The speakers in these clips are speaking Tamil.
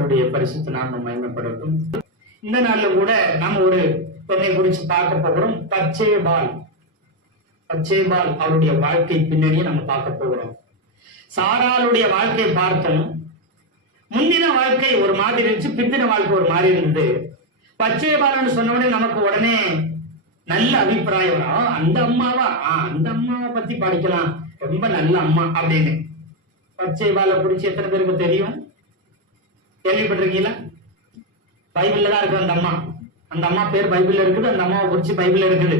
கர்த்தருடைய பரிசுத்த நாமம் மகிமைப்படட்டும். இந்த நாள்ல கூட நாம ஒரு பெண்ணை குறித்து பார்க்க போகிறோம். பச்சேபால் அவருடைய வாழ்க்கை பின்னணியை நம்ம பார்க்க போகிறோம். சாராளுடைய வாழ்க்கையை பார்த்தோம். முந்தின வாழ்க்கை ஒரு மாதிரி இருந்துச்சு, பிந்தின வாழ்க்கை ஒரு மாதிரி இருந்தது. பச்சேபால்னு சொன்ன உடனே நமக்கு உடனே நல்ல அபிப்பிராயம் வரும். அந்த அம்மாவை பத்தி படிக்கலாம், ரொம்ப நல்ல அம்மா அப்படின்னு. பச்சேபாலை குறிச்சு எத்தனை பேருக்கு தெரியும்? கேள்விப்பட்டிருக்கீங்களா? பைபிள்ல தான் இருக்கு அந்த அம்மா பேர் பைபிள்ல இருக்குது. அந்த அம்மாவை குறிச்சு பைபிள்ல இருக்குது.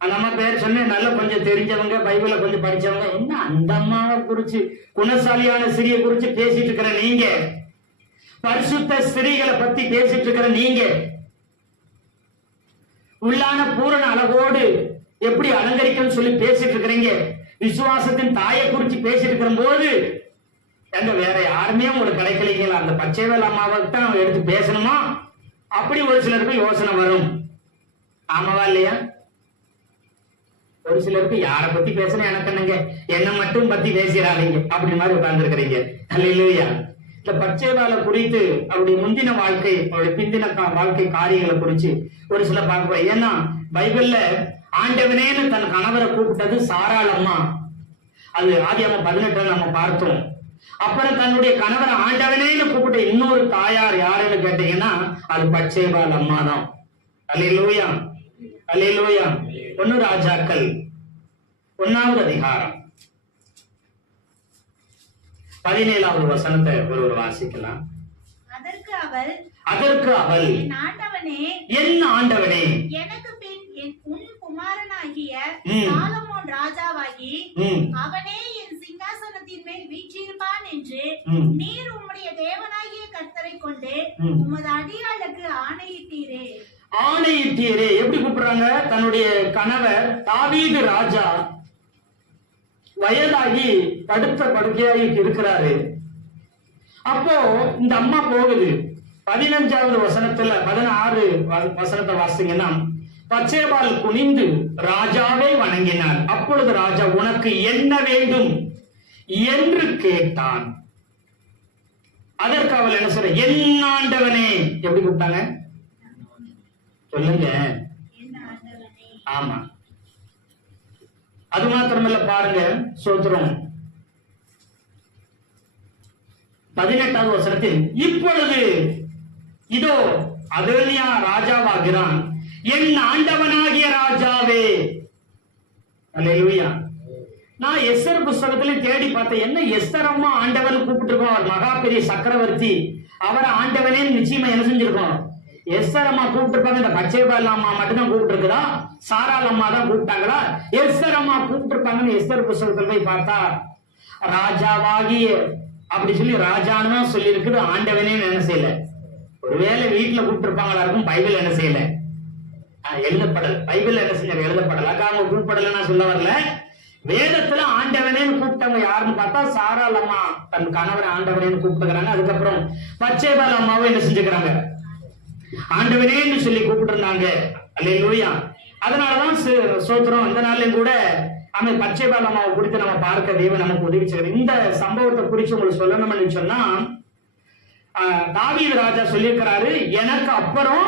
அந்த அம்மா பேர் சொன்ன நல்ல கொஞ்சம் தெரிஞ்சவங்க, பைபிள கொஞ்சம் படிச்சவங்க, என்ன அந்த அம்மாவை குறிச்சு, குணசாலியான ஸ்திரியை குறிச்சு பேசிட்டு இருக்கிற நீங்க, பரிசுத்த ஸ்திரீகளை பத்தி பேசிட்டு இருக்கிற நீங்க, உள்ளான பூரண அழகோடு எப்படி அலங்கரிக்கணும்னு சொல்லி பேசிட்டு இருக்கிறீங்க, விசுவாசத்தின் தாயை குறிச்சு பேசிட்டு இருக்கிற போது எங்க வேற யாருமே உங்களுக்கு கிடைக்கலீங்களா? அந்த பச்சைவேல் அம்மாவை தான் எடுத்து பேசணுமா? அப்படி ஒரு சிலருக்கு யோசனை வரும். ஆமாவா இல்லையா? ஒரு சிலருக்கு யாரை பத்தி பேசணும் எனக்கு என்னங்க, என்ன மட்டும் பத்தி பேசுறாங்க அப்படி மாதிரி உட்கார்ந்து இருக்கிறீங்க. அல்லேலூயா. இந்த பச்சைவேலை குறித்து அவருடைய முந்தின வாழ்க்கை, அவருடைய பிந்தின வாழ்க்கை காரியங்களை குறிச்சு ஒரு சில பார்க்க. ஏன்னா பைபிள்ல ஆண்டவனேன்னு தன் கணவரை கூப்பிட்டது சாராள் அம்மா. அது ஆதியாகமம் 18 நம்ம பார்த்தோம். அப்புறம் தன்னுடைய கணவரை ஆண்டவனேன்னு கூப்பிட்ட இன்னொரு தாயார் யாருன்னு கேட்டீங்கன்னா அது பச்சேபால் அம்மா தான். அல்லேலூயா, அல்லேலூயா. 1 ராஜாக்கள் 1வது அதிகாரம் 17வது வசனத்தை ஒருவர் வாசிக்கலாம். அதற்கு அவள் என் ஆண்டவனே, எனக்கு பின் உன் குமாரனாகிய சாலமோன் ராஜாவாகி அவனே என் சிங்காசனத்தின் மேல் வீற்றிருப்பான் என்று நீர் உம்முடைய தேவனாகிய கர்த்தரை கொண்டு உமது அடியாளுக்கு ஆணையிட்டீரே. எப்படி கூப்பிடுறாங்க? தன்னுடைய கணவர் தாவீது ராஜா வயதாகி படுத்த படுக்கையாகி இருக்கிறாரு. அப்போ இந்த அம்மா போகுது. 15வது வசனத்துல 16 வசனத்தை வாசிங்கன்னா, பச்சேபால் குனிந்து ராஜாவை வணங்கினார். அப்பொழுது ராஜா உனக்கு என்ன வேண்டும் என்று கேட்டான். அதற்கு அவள் என்ன சொல்ற? என் ஆண்டவனே. எப்படி கூப்பிட்டாங்க சொல்லுங்க? ஆமா. அது மாத்திரமல்ல, பாருங்க சோத்திரம் 18வது வசனத்தில், இப்பொழுது இதோ அதோனியா ராஜாவாகிறான், என் ஆண்டவனாகிய ராஜாவே. அல்லேலூயா. நான் எஸ்தர் புஸ்தகத்திலே தேடி பார்த்தேன். என்ன எஸ்தர் அம்மா ஆண்டவன் கூப்பிட்டு இருக்கோம், அவர் மகா பெரிய சக்கரவர்த்தி, அவரை ஆண்டவனே நிச்சயமா என்ன செஞ்சிருக்கோம்? எஸ்தர் அம்மா கூப்பிட்டு இருப்பாங்க. இந்த பச்சைபால் அம்மா மட்டும்தான் கூப்பிட்டு இருக்குதா? சாராள் அம்மா தான் கூப்பிட்டாங்களா? எஸ்தர் அம்மா கூப்பிட்டு இருப்பாங்கன்னு எஸ்தர் புஸ்தகத்துல போய் பார்த்தா ராஜாவாகிய அப்படி சொல்லி ராஜான்னு தான் சொல்லி இருக்குது. ஆண்டவனே என்ன செய்யல. ஒருவேளை வீட்டுல கூப்பிட்டு இருப்பாங்களா இருக்கும். பைபிள் என்ன செய்யல, எழுதப்படல. பைபிள் என்ன செஞ்சாங்க? எழுதப்படல. அவங்க கூப்பிடல நான் சொல்ல வரல. வேதத்துல ஆண்டவனேன்னு கூப்பிட்டவங்க யாருன்னு பார்த்தா சாராள் அம்மா தன் கணவரை ஆண்டவனேன்னு கூப்பிட்டுக்கிறாங்க. அதுக்கப்புறம் பச்சைபால் அம்மாவும் என்ன செஞ்சுக்கிறாங்க? ஆண்டவனேன்னு சொல்லி கூப்பிட்டு இருந்தாங்க. அல்லேலூயா. அதனாலதான் சோத்திரம் இந்த நாள்லயும் கூட அமை பச்சைபால் அம்மாவை குறித்து நம்ம பார்க்க தேவன் நமக்கு உதவி செய்யறது. இந்த சம்பவத்தை குறித்து உங்களுக்கு சொல்லணும்னு சொன்னா, தாவீது ராஜா சொல்லியிருக்கிறாரு, எனக்கு அப்புறம்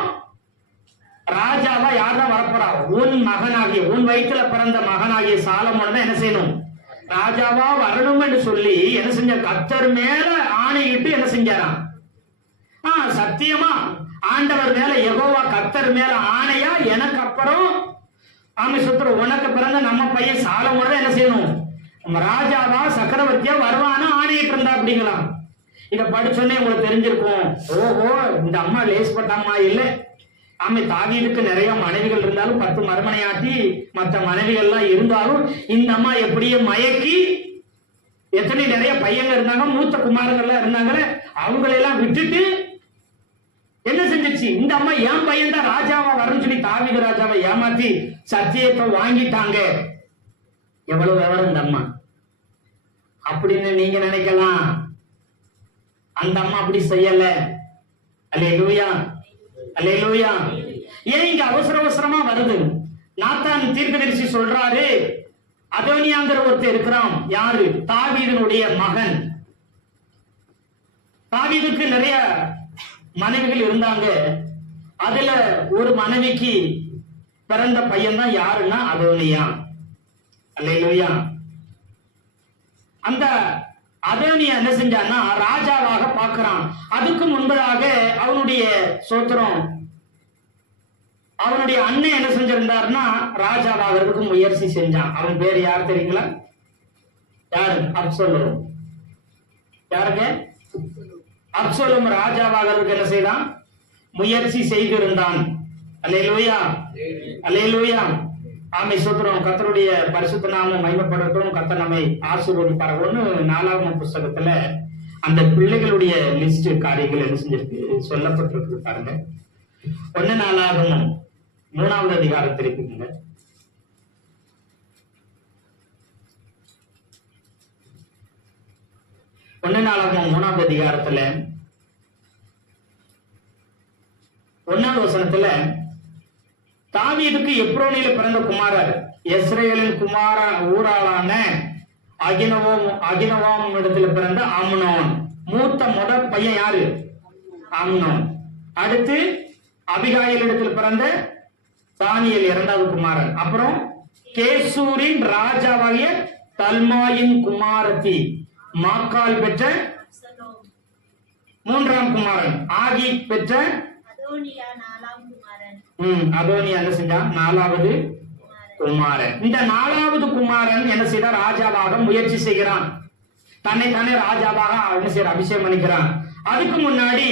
ராஜாவா யார்தான் வரப்போறா? உன் மகனாகிய, உன் வயிற்றுல பிறந்த மகனாகிய சாலமோன் தான் என்ன செய்யணும்? ராஜாவா வரணும் என்று சொல்லி என்ன செஞ்ச? கர்த்தர் மேல ஆணையிட்டு என்ன செஞ்சாராம்? சத்தியமா ஆண்டவர் மேல, யெகோவா கர்த்தர் மேல ஆணையா, எனக்கு அப்புறம் உனக்கு பிறந்த நம்ம பையன் சாலமோன் தான் என்ன செய்யணும்? ராஜாவா சக்கரவர்த்தியா வருவானா ஆணையிட்டு இருந்தா அப்படிங்களாம். இத படிச்சோன்னே உங்களுக்கு தெரிஞ்சிருக்கும், ஓஹோ இந்த அம்மா லேஸ்பட்ட அம்மா இல்ல. தாவீதுக்கு நிறைய மனைவிகள் இருந்தாலும் 10 மறுமனையாட்டி மற்ற மனைவிகள் எல்லாம் இருந்தாலும் இந்த அம்மா எப்படியே மயக்கி, எத்தனை நிறைய பையங்க இருந்தாங்க, மூத்த குமாரங்கள்லாம் இருந்தாங்களே, அவங்களெல்லாம் விட்டுட்டு என்ன செஞ்சிச்சு? இந்த அம்மா என் பையன் தான் ராஜாவா வரணும்னு சொல்லி தாவீது ராஜாவை ஏமாத்தி சத்தியத்தை வாங்கிட்டாங்க. எவ்வளவு விவரம் இந்த அம்மா அப்படின்னு நீங்க நினைக்கலாம். அந்த அம்மா அப்படி செய்யல. அல்லேலூயா, அல்லேலூயா. ஏன் இங்க அவசர அவசரமா வருது? நாத்தான் தீர்க்கதரிசி சொல்றாரு, அதோனியாங்கிற ஒருத்தர் இருக்கிறான். யாரு? தாவீதினுடைய மகன். தாவீதுக்கு நிறைய மனைவிகள் இருந்தாங்க. அதுல ஒரு மனைவிக்கு பிறந்த பையன் தான் யாருன்னா அதோனியா. அல்லேலூயா. அந்த அதோனியா என்ன செஞ்சான்னா ராஜாவாக பார்க்கிறான். அதுக்கு முன்பதாக அவனுடைய சோத்திரம் அவனுடைய அண்ணன் என்ன செஞ்சிருந்தாருன்னா ராஜாவாகிறதுக்கு முயற்சி செஞ்சான். அவன் பேர் யார் தெரியுங்களா? யாரு? அப்சலோம். யாருங்க? அப்சலோம் ராஜாவாகிறதுக்கு என்ன செய்தான்? முயற்சி செய்திருந்தான். அல்லேலூயா, அல்லேலூயா. ஆமை சோத்திரம். கர்த்தருடைய பரிசுத்த நாமம் மகிமைப்படட்டும். கர்த்தர் நம்மை ஆசீர்வதிப்பார்னு 4ஆம் புஸ்தகத்துல அந்த பிள்ளைகளுடைய லிஸ்ட் காரியங்கள் என்ன செஞ்சிருக்கு சொல்லப்பட்டிருக்கு பாருங்க. 1 நாளாகமம் 3வது அதிகாரத்தில் இருக்குங்க. 1 நாளாகமம் 3வது அதிகாரத்துல 1வது வசனத்துல தாவீதுக்கு எப்ரோனில பிறந்த குமாரர் இஸ்ரவேலின் குமார ஊராளான அகினவாம் இடத்துல பிறந்த அம்னோன். மூத்த முதல் பையன் யாரு? அம்னோன். அடுத்து அபிகாயில் இடத்துல பிறந்த தானியேல் 2வது குமாரன். அப்புறம் கேசூரின் ராஜாவாகிய தல்மாயின் குமாரத்தி மாக்கால் பெற்ற 3ஆம் குமாரன். ஆகி பெற்ற அதோனியா என்ன செஞ்சான்? 4வது குமாரன். இந்த 4வது குமாரன் என்ன செய்த? ராஜாவாக முயற்சி செய்கிறான். தன்னை தானே ராஜாவாக என்ன செய்ய அபிஷேகம் பண்ணிக்கிறான். அதுக்கு முன்னாடி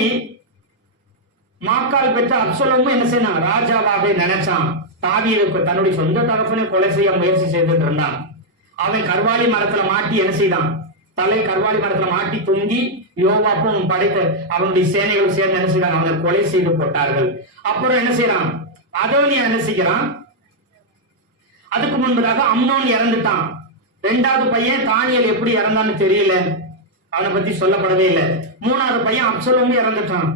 மாக்கால் பெற்ற அப்சலோமும் என்ன செய்யணும்? ராஜாவாக நினைச்சான். தாவீதுக்கு தன்னுடைய சொந்த தகப்பனை கொலை செய்ய முயற்சி செய்துட்டு இருந்தான். அவன் கர்வாலி மரத்துல மாட்டி என்ன செய்தான்? தலை கர்வாலி மரத்துல மாட்டி தொங்கி யோவாப்பும் படைத்த அவனுடைய சேனைகள் சேர்ந்து என்ன செய்யறாங்க? அவனை கொலை செய்து போட்டார்கள். அப்புறம் என்ன செய்யறான்? அதோனியா என்ன செய்கிறான்? அதுக்கு முன்பதாக அம்னோன் இறந்துட்டான். 2வது பையன் தானியேல் எப்படி இறந்தான்னு தெரியல, அவனை பத்தி சொல்லப்படவே இல்லை. 3வது பையன் அப்சலோம் இறந்துட்டான்.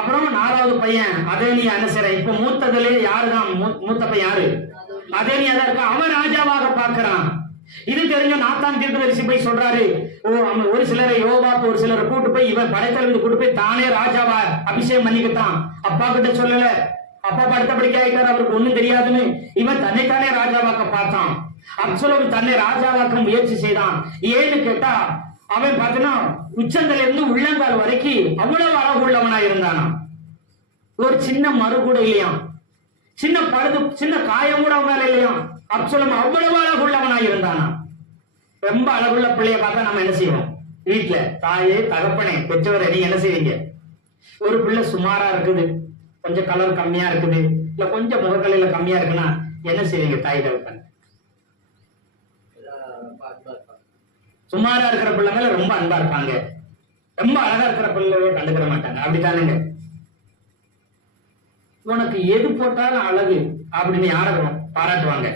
அப்புறம் 4வது பையன் அதோனியா என்ன செய்யறான்? இப்ப மூத்ததுல யாருதான்? மூத்த பையன் யாரு? அதோனியா தான் இருக்கான். அவன் ராஜாவாக பார்க்கிறான். இது தெரிஞ்ச நாத்தான் தீர்க்கதரிசி போய் சொல்றாரு, ஒரு சிலரை யோவாப்பு ஒரு சிலரை கூட்டு போய் இவன் படைத்தளவுக்கு கூட்டு போய் தானே ராஜாவா அபிஷேகம் பண்ணிக்கிட்டான். அப்பா கிட்ட சொல்லல, அப்பா படுத்தபடிக்க ஆயிட்டாரு, அவருக்கு ஒண்ணும் தெரியாதுன்னு இவன் தன்னைத்தானே ராஜாவாக்க பார்த்தான். அப்சலோம் தன்னை ராஜாவாக்க முயற்சி செய்தான். ஏன்னு கேட்டா அவன் பார்த்தனா உச்சந்தல இருந்து உள்ளங்கால் வரைக்கும் அவ்வளவு அழகு உள்ளவனா இருந்தானா. ஒரு சின்ன மறு கூட இல்லையா, சின்ன பழுது சின்ன காயம் கூட அவனால இல்லையா. அப்சலோம் அவ்வளவு அழகு உள்ளவனா இருந்தானா. ரொம்ப அழகுள்ள பிள்ளைய பார்த்தா நம்ம என்ன செய்வோம்? வீட்டுல தாயே தகப்பனே பெற்றவரை நீங்க என்ன செய்வீங்க? ஒரு பிள்ளை சுமாரா இருக்குது, கொஞ்சம் கலர் கம்மியா இருக்குது, இல்ல கொஞ்சம் முகக்கலையில கம்மியா இருக்குன்னா என்ன செய்வீங்க? தாய் தகப்பன் சுமாரா இருக்கிற பிள்ளை மேல ரொம்ப அன்பா இருப்பாங்க, ரொம்ப அழகா இருக்கிற பிள்ளைய கண்டுக்கிற மாட்டாங்க. அப்படித்தானுங்க. உனக்கு எது போட்டாலும் அழகு அப்படின்னு யாரும் பாராட்டுவாங்க?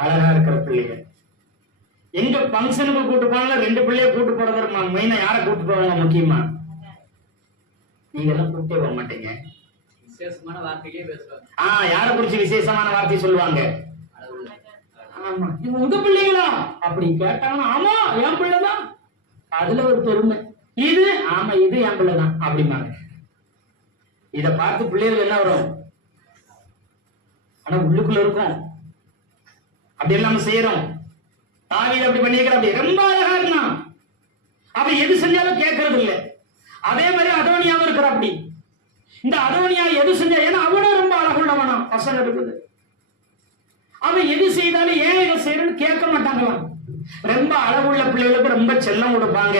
அழகா இருக்கிற பிள்ளைங்க. எங்க பங்கனுக்கு கூட்டு போனாலும் 2 பிள்ளைய கூட்டு போறது மெயினா யாரை கூட்டு போவாங்க? முக்கியமா நீங்க எல்லாம் கூட்டே போக மாட்டீங்க. விசேஷமான வார்த்தையே பேசுவாங்க. யாரை குறிச்சு விசேஷமான வார்த்தை சொல்லுவாங்க? ஆமா இது உங்க பிள்ளைங்களா அப்படி கேட்டாங்கன்னா ஆமா என் பிள்ளைதான், அதுல ஒரு பெருமை. இது ஆமா இது என் பிள்ளைதான் அப்படிமாங்க. இத பார்த்து பிள்ளைகள் என்ன வரும்? ஆனா உள்ளுக்குள்ள இருக்கும். அப்படி எல்லாம் செய்யறோம். தாவீது அப்படி பண்ணிக்கிற அப்படி ரொம்ப அழகா இருந்தான். அவன் எது செஞ்சாலும் கேட்கறது இல்லை. அதே மாதிரி அதோனியாவும் இருக்கிற அப்படி. இந்த அதோனியா எது செஞ்சா, ஏன்னா அவனும் ரொம்ப அழகுள்ளவனா பசங்க இருக்குது. அவன் எது செய்தாலும் ஏன் இதை செய்யறன்னு கேட்க மாட்டாங்களாம். ரொம்ப அழகுள்ள பிள்ளைகளுக்கு ரொம்ப செல்லம் கொடுப்பாங்க.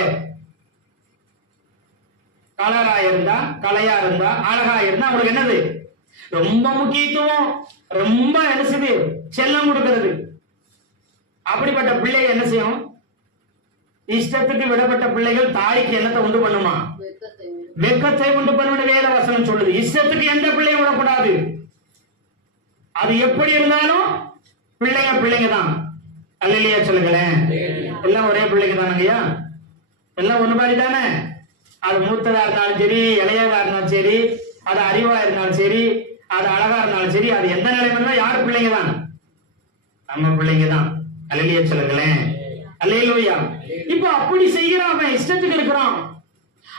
கலரா இருந்தா கலையா இருந்தா அழகா இருந்தா அவங்களுக்கு என்னது? ரொம்ப முக்கியத்துவம், ரொம்ப என்ன செய்யுது? செல்லம் கொடுக்கிறது. அப்படிப்பட்ட பிள்ளை என்ன செய்யும்? இஷ்டத்துக்கு விடப்பட்ட பிள்ளைகள் தாய்க்கு என்னத்தை உண்டு பண்ணுமா? வெக்கத்தை உண்டு பண்ணும் வேத வசனம் சொல்லுது. இஷ்டத்துக்கு எந்த பிள்ளையும் விடக்கூடாது. அது எப்படி இருந்தாலும் பிள்ளைங்க தான். அல்லேலூயா சொல்லுங்களேன். எல்லாம் ஒரே பிள்ளைங்க தானங்கய்யா, எல்லாம் ஒண்ணு மாதிரி தானே. அது மூத்ததா இருந்தாலும் சரி, இளையதா இருந்தாலும் சரி, அது அறிவா இருந்தாலும் சரி, அது அழகா இருந்தாலும் சரி, அது எந்த நிலைமையில யாரு பிள்ளைங்க தான்? நம்ம பிள்ளைங்க தான். அல்லேலூயா சொல்லுங்களேன். அல்லேலூயா. இப்ப அப்படி செய்யறான், அவன் இஷ்டத்துக்கு இருக்கிறான்.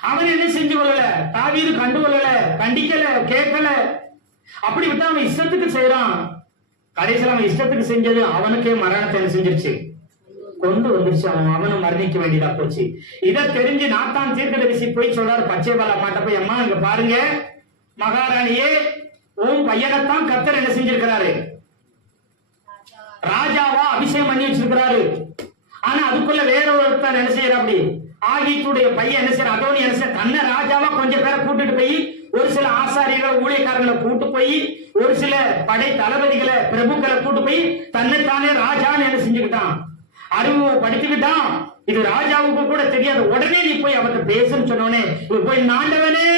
அவன் என்ன செஞ்சு கொள்ளல, தாவீது கண்டு கொள்ளல, கண்டிக்கல, கேட்கல. அப்படி விட்டு அவன் இஷ்டத்துக்கு செய்யறான். கடைசியில் அவன் இஷ்டத்துக்கு செஞ்சது அவனுக்கே மரணத்தை என்ன செஞ்சிருச்சு, கொண்டு வந்துருச்சு. அவனும் மரணிக்க வேண்டியதா போச்சு. இதை தெரிஞ்சு நாத்தான் தீர்க்கதரிசி போய் சொல்றாரு பச்சைபால் அம்மாட்ட போய், அம்மா இங்க பாருங்க மகாராணியே, உன் பையனைத்தான் கர்த்தர் என்ன செஞ்சிருக்கிறாரு, ராஜாவா அபிஷேகம் பண்ணி வச்சிருக்கிறாரு. ஆனா அதுக்குள்ள வேற ஒருத்தர் என்ன செய்யற, அப்படி ஆகித்துடைய பையன் என்ன செய்யற, அதோனி என்ன செய்ய, தன்னை ராஜாவா கொஞ்சம் பேரை கூட்டிட்டு போய், ஒரு சில ஆசாரியர்களை ஊழியக்காரர்களை கூட்டு போய், ஒரு சில படை தளபதிகளை பிரபுக்களை கூட்டு போய் தன்னைத்தானே ராஜான்னு என்ன செஞ்சுக்கிட்டான், அறிவு படிச்சுக்கிட்டான். இது ராஜாவுக்கு கூட தெரியாது. உடனே நீ போய் அவர்கிட்ட பேசுன்னு சொன்னோடனே போய் ஆண்டவனே,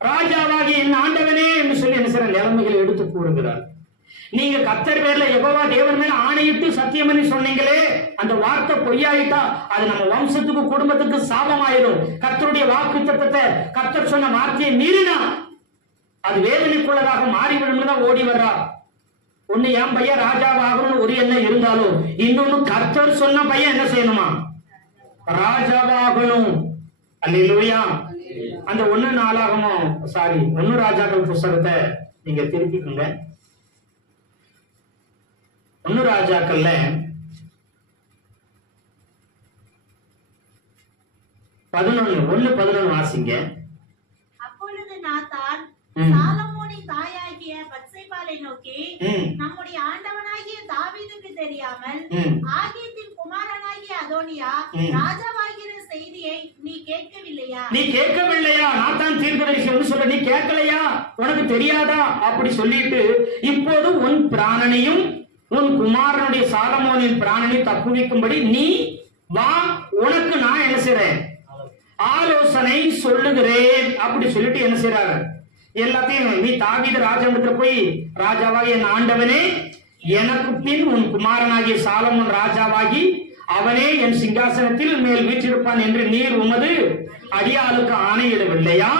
ராஜாவாகி என் ஆண்டவனே என்று சொல்லி என்ன செய்யற, நிலைமைகளை எடுத்து கூறுகிறார். நீங்க கர்த்தர் பேர்ல யெகோவா தேவன் மேல ஆணையிட்டு சத்தியம் பண்ணி சொன்னீங்களே, அந்த வார்த்தை பொய்யாயிட்டா அது நம்ம வம்சத்துக்கு குடும்பத்துக்கு சாபமாயிரும். கர்த்தருடைய வாக்கு தத்தத்தை, கர்த்தர் சொன்ன வார்த்தையை மீறினா அது வேதனைக்குள்ளதாக மாறிவிடும் தான் ஓடி வர்றா. ஒண்ணு என் பையன் ராஜாவாகணும்னு ஒரு எண்ணம் இருந்தாலும், இன்னொன்னு கர்த்தர் சொன்ன பையன் என்ன செய்யணுமா, ராஜாவாகணும். அல்லேலூயா. அந்த 1 ராஜாக்கள் புஸ்தகத்தை நீங்க திருப்பிக்குங்க. 1 ராஜாக்கள்ல 11 வாசிங்க. அப்பொழுது நாத்தான் சாலமோனின் தாயாகிய பத்சேபாளை நோக்கி, நம்முடைய ஆண்டவனாகிய தாவீதுக்கு தெரியாமல் ஆகீத்தின் குமாரனாகிய அதோனியா ராஜாவாகிற செய்தியை நீ கேட்கவில்லையா? நாத்தான் தீர்க்கதரிசி வந்து சொல்ல, நீ கேட்கலையா, உனக்கு தெரியாதா அப்படி சொல்லிட்டு, இப்போது உன் பிராணனையும் உன் குமாரனுடைய சாலமோனின் பிராணனை தப்புவிக்கும்படி நீ வா, உனக்கு நான் என்ன செய்றேன், ஆலோசனை சொல்லுகிறேன் அப்படி சொல்லிட்டு என்ன செய்றாரு, எல்லாத்தையும் நீ தாவீது ராஜாவிடத்துல போய், ராஜாவாகி என் ஆண்டவனே, எனக்கு பின் உன் குமாரனாகிய சாலமோன் ராஜாவாகி அவனே என் சிங்காசனத்தில் மேல் வீற்றிருப்பான் என்று நீர் உமது அடியாளுக்கு ஆணையிடவில்லையா?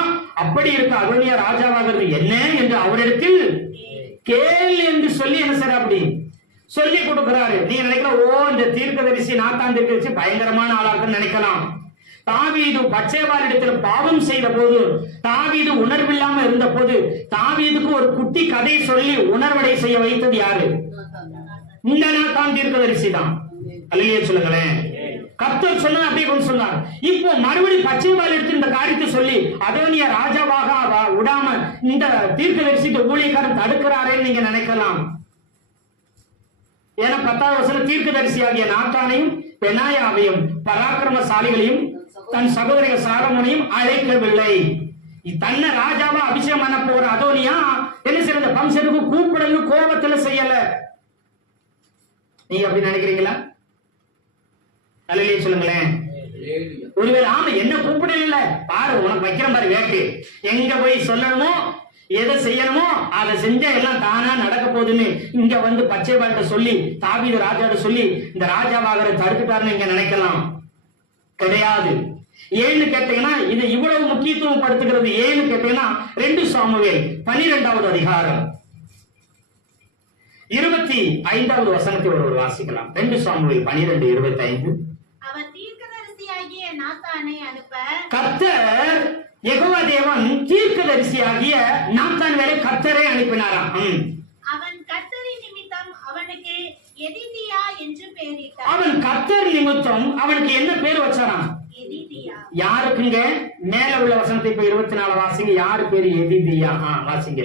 அப்படி இருக்க அதோனியா ராஜாவாகிறது என்ன என்று அவரிடத்தில் கேள் என்று சொல்லி என்ன செய்ற, அப்படி சொல்லி கொடுக்கிறாரு. நீங்க நினைக்கலாம், ஓ இந்த தீர்க்கதரிசி நாத்தான் தீர்க்கதரிசி பயங்கரமான ஆளாக நினைக்கலாம். தாவீது பத்சேபாளிடத்தில் பாவம் செய்த போது, தாவீது உணர்வில்லாம இருந்த போது, தாவீதுக்கு ஒரு குட்டி கதை சொல்லி உணர்வடை செய்ய வைத்தது யாரு? இந்த நாத்தான் தீர்க்கதரிசி தான். அல்லேலூயா சொல்லுங்களேன். கர்த்தர் சொன்ன அப்படியே கொண்டு சொன்னார். இப்போ மறுபடி பச்சைபால் எடுத்து இந்த காரியத்தை சொல்லி அதோனியா ராஜாவாக விடாம இந்த தீர்க்கதரிசிக்கு ஊழியக்காரன் தடுக்கிறாரேன்னு நீங்க நினைக்கலாம். ஏன்னா 10வது வசனம், தீர்க்கதரிசியாகிய நாத்தானையும் பெனாயாவையும் பராக்கிரமசாலிகளையும் தன் சகோதரிகள் சாலமோனையும் அழைக்கவில்லை. தன்னை ராஜாவா அபிஷேகம் பண்ண போற அதோனியா என்ன செய்யற, பம்சத்துக்கு கூப்பிடன்னு கோபத்துல செய்யல. நீங்க அப்படி நினைக்கிறீங்களா? அல்லேலூயா சொல்லுங்களேன். ஒருவேளை ஆமா என்ன கூப்பிடல, பாரு உனக்கு வைக்கிற மாதிரி வேட்டு, எங்க போய் சொல்லணுமோ எதை செய்யணுமோ அதை செஞ்சா எல்லாம் தானா நடக்க போகுதுன்னு இங்க வந்து பச்சைபால்கிட்ட சொல்லி, தாவீது ராஜாட்ட சொல்லி இந்த ராஜாவாக தடுத்துட்டாருன்னு இங்க நினைக்கலாம். கிடையாது. ஏன்னு கேட்டீங்கன்னா, இது இவ்வளவு முக்கியத்துவம் படுத்துகிறது ஏன்னு கேட்டீங்கன்னா, 2 சாமுவேல் 12வது அதிகாரம் 25வது வசனத்தை ஒருவர் வாசிக்கலாம். 2 சாமுவேல் 12:25. அவர் தீர்க்கதரிசியாகிய நாத்தானை அனுப்ப கர்த்தர் யெகோவா தேவன் தீர்க்கதரிசியாகிய நாத்தான் வேலை கர்த்தரே அனுப்பினாராம். அவன் கர்த்தரின் நிமித்தம் அவனுக்கு எதிதியா என்று பெயரிட்டார். அவன் கர்த்தர் நிமித்தம் அவனுக்கு என்ன பேர் வச்சாராம்? எதிதியா. யாருக்குங்க? மேல உள்ள வசனத்தை இப்ப 24 வாசிங்க. யாரு பேரு எதிதியா? வாசிங்க.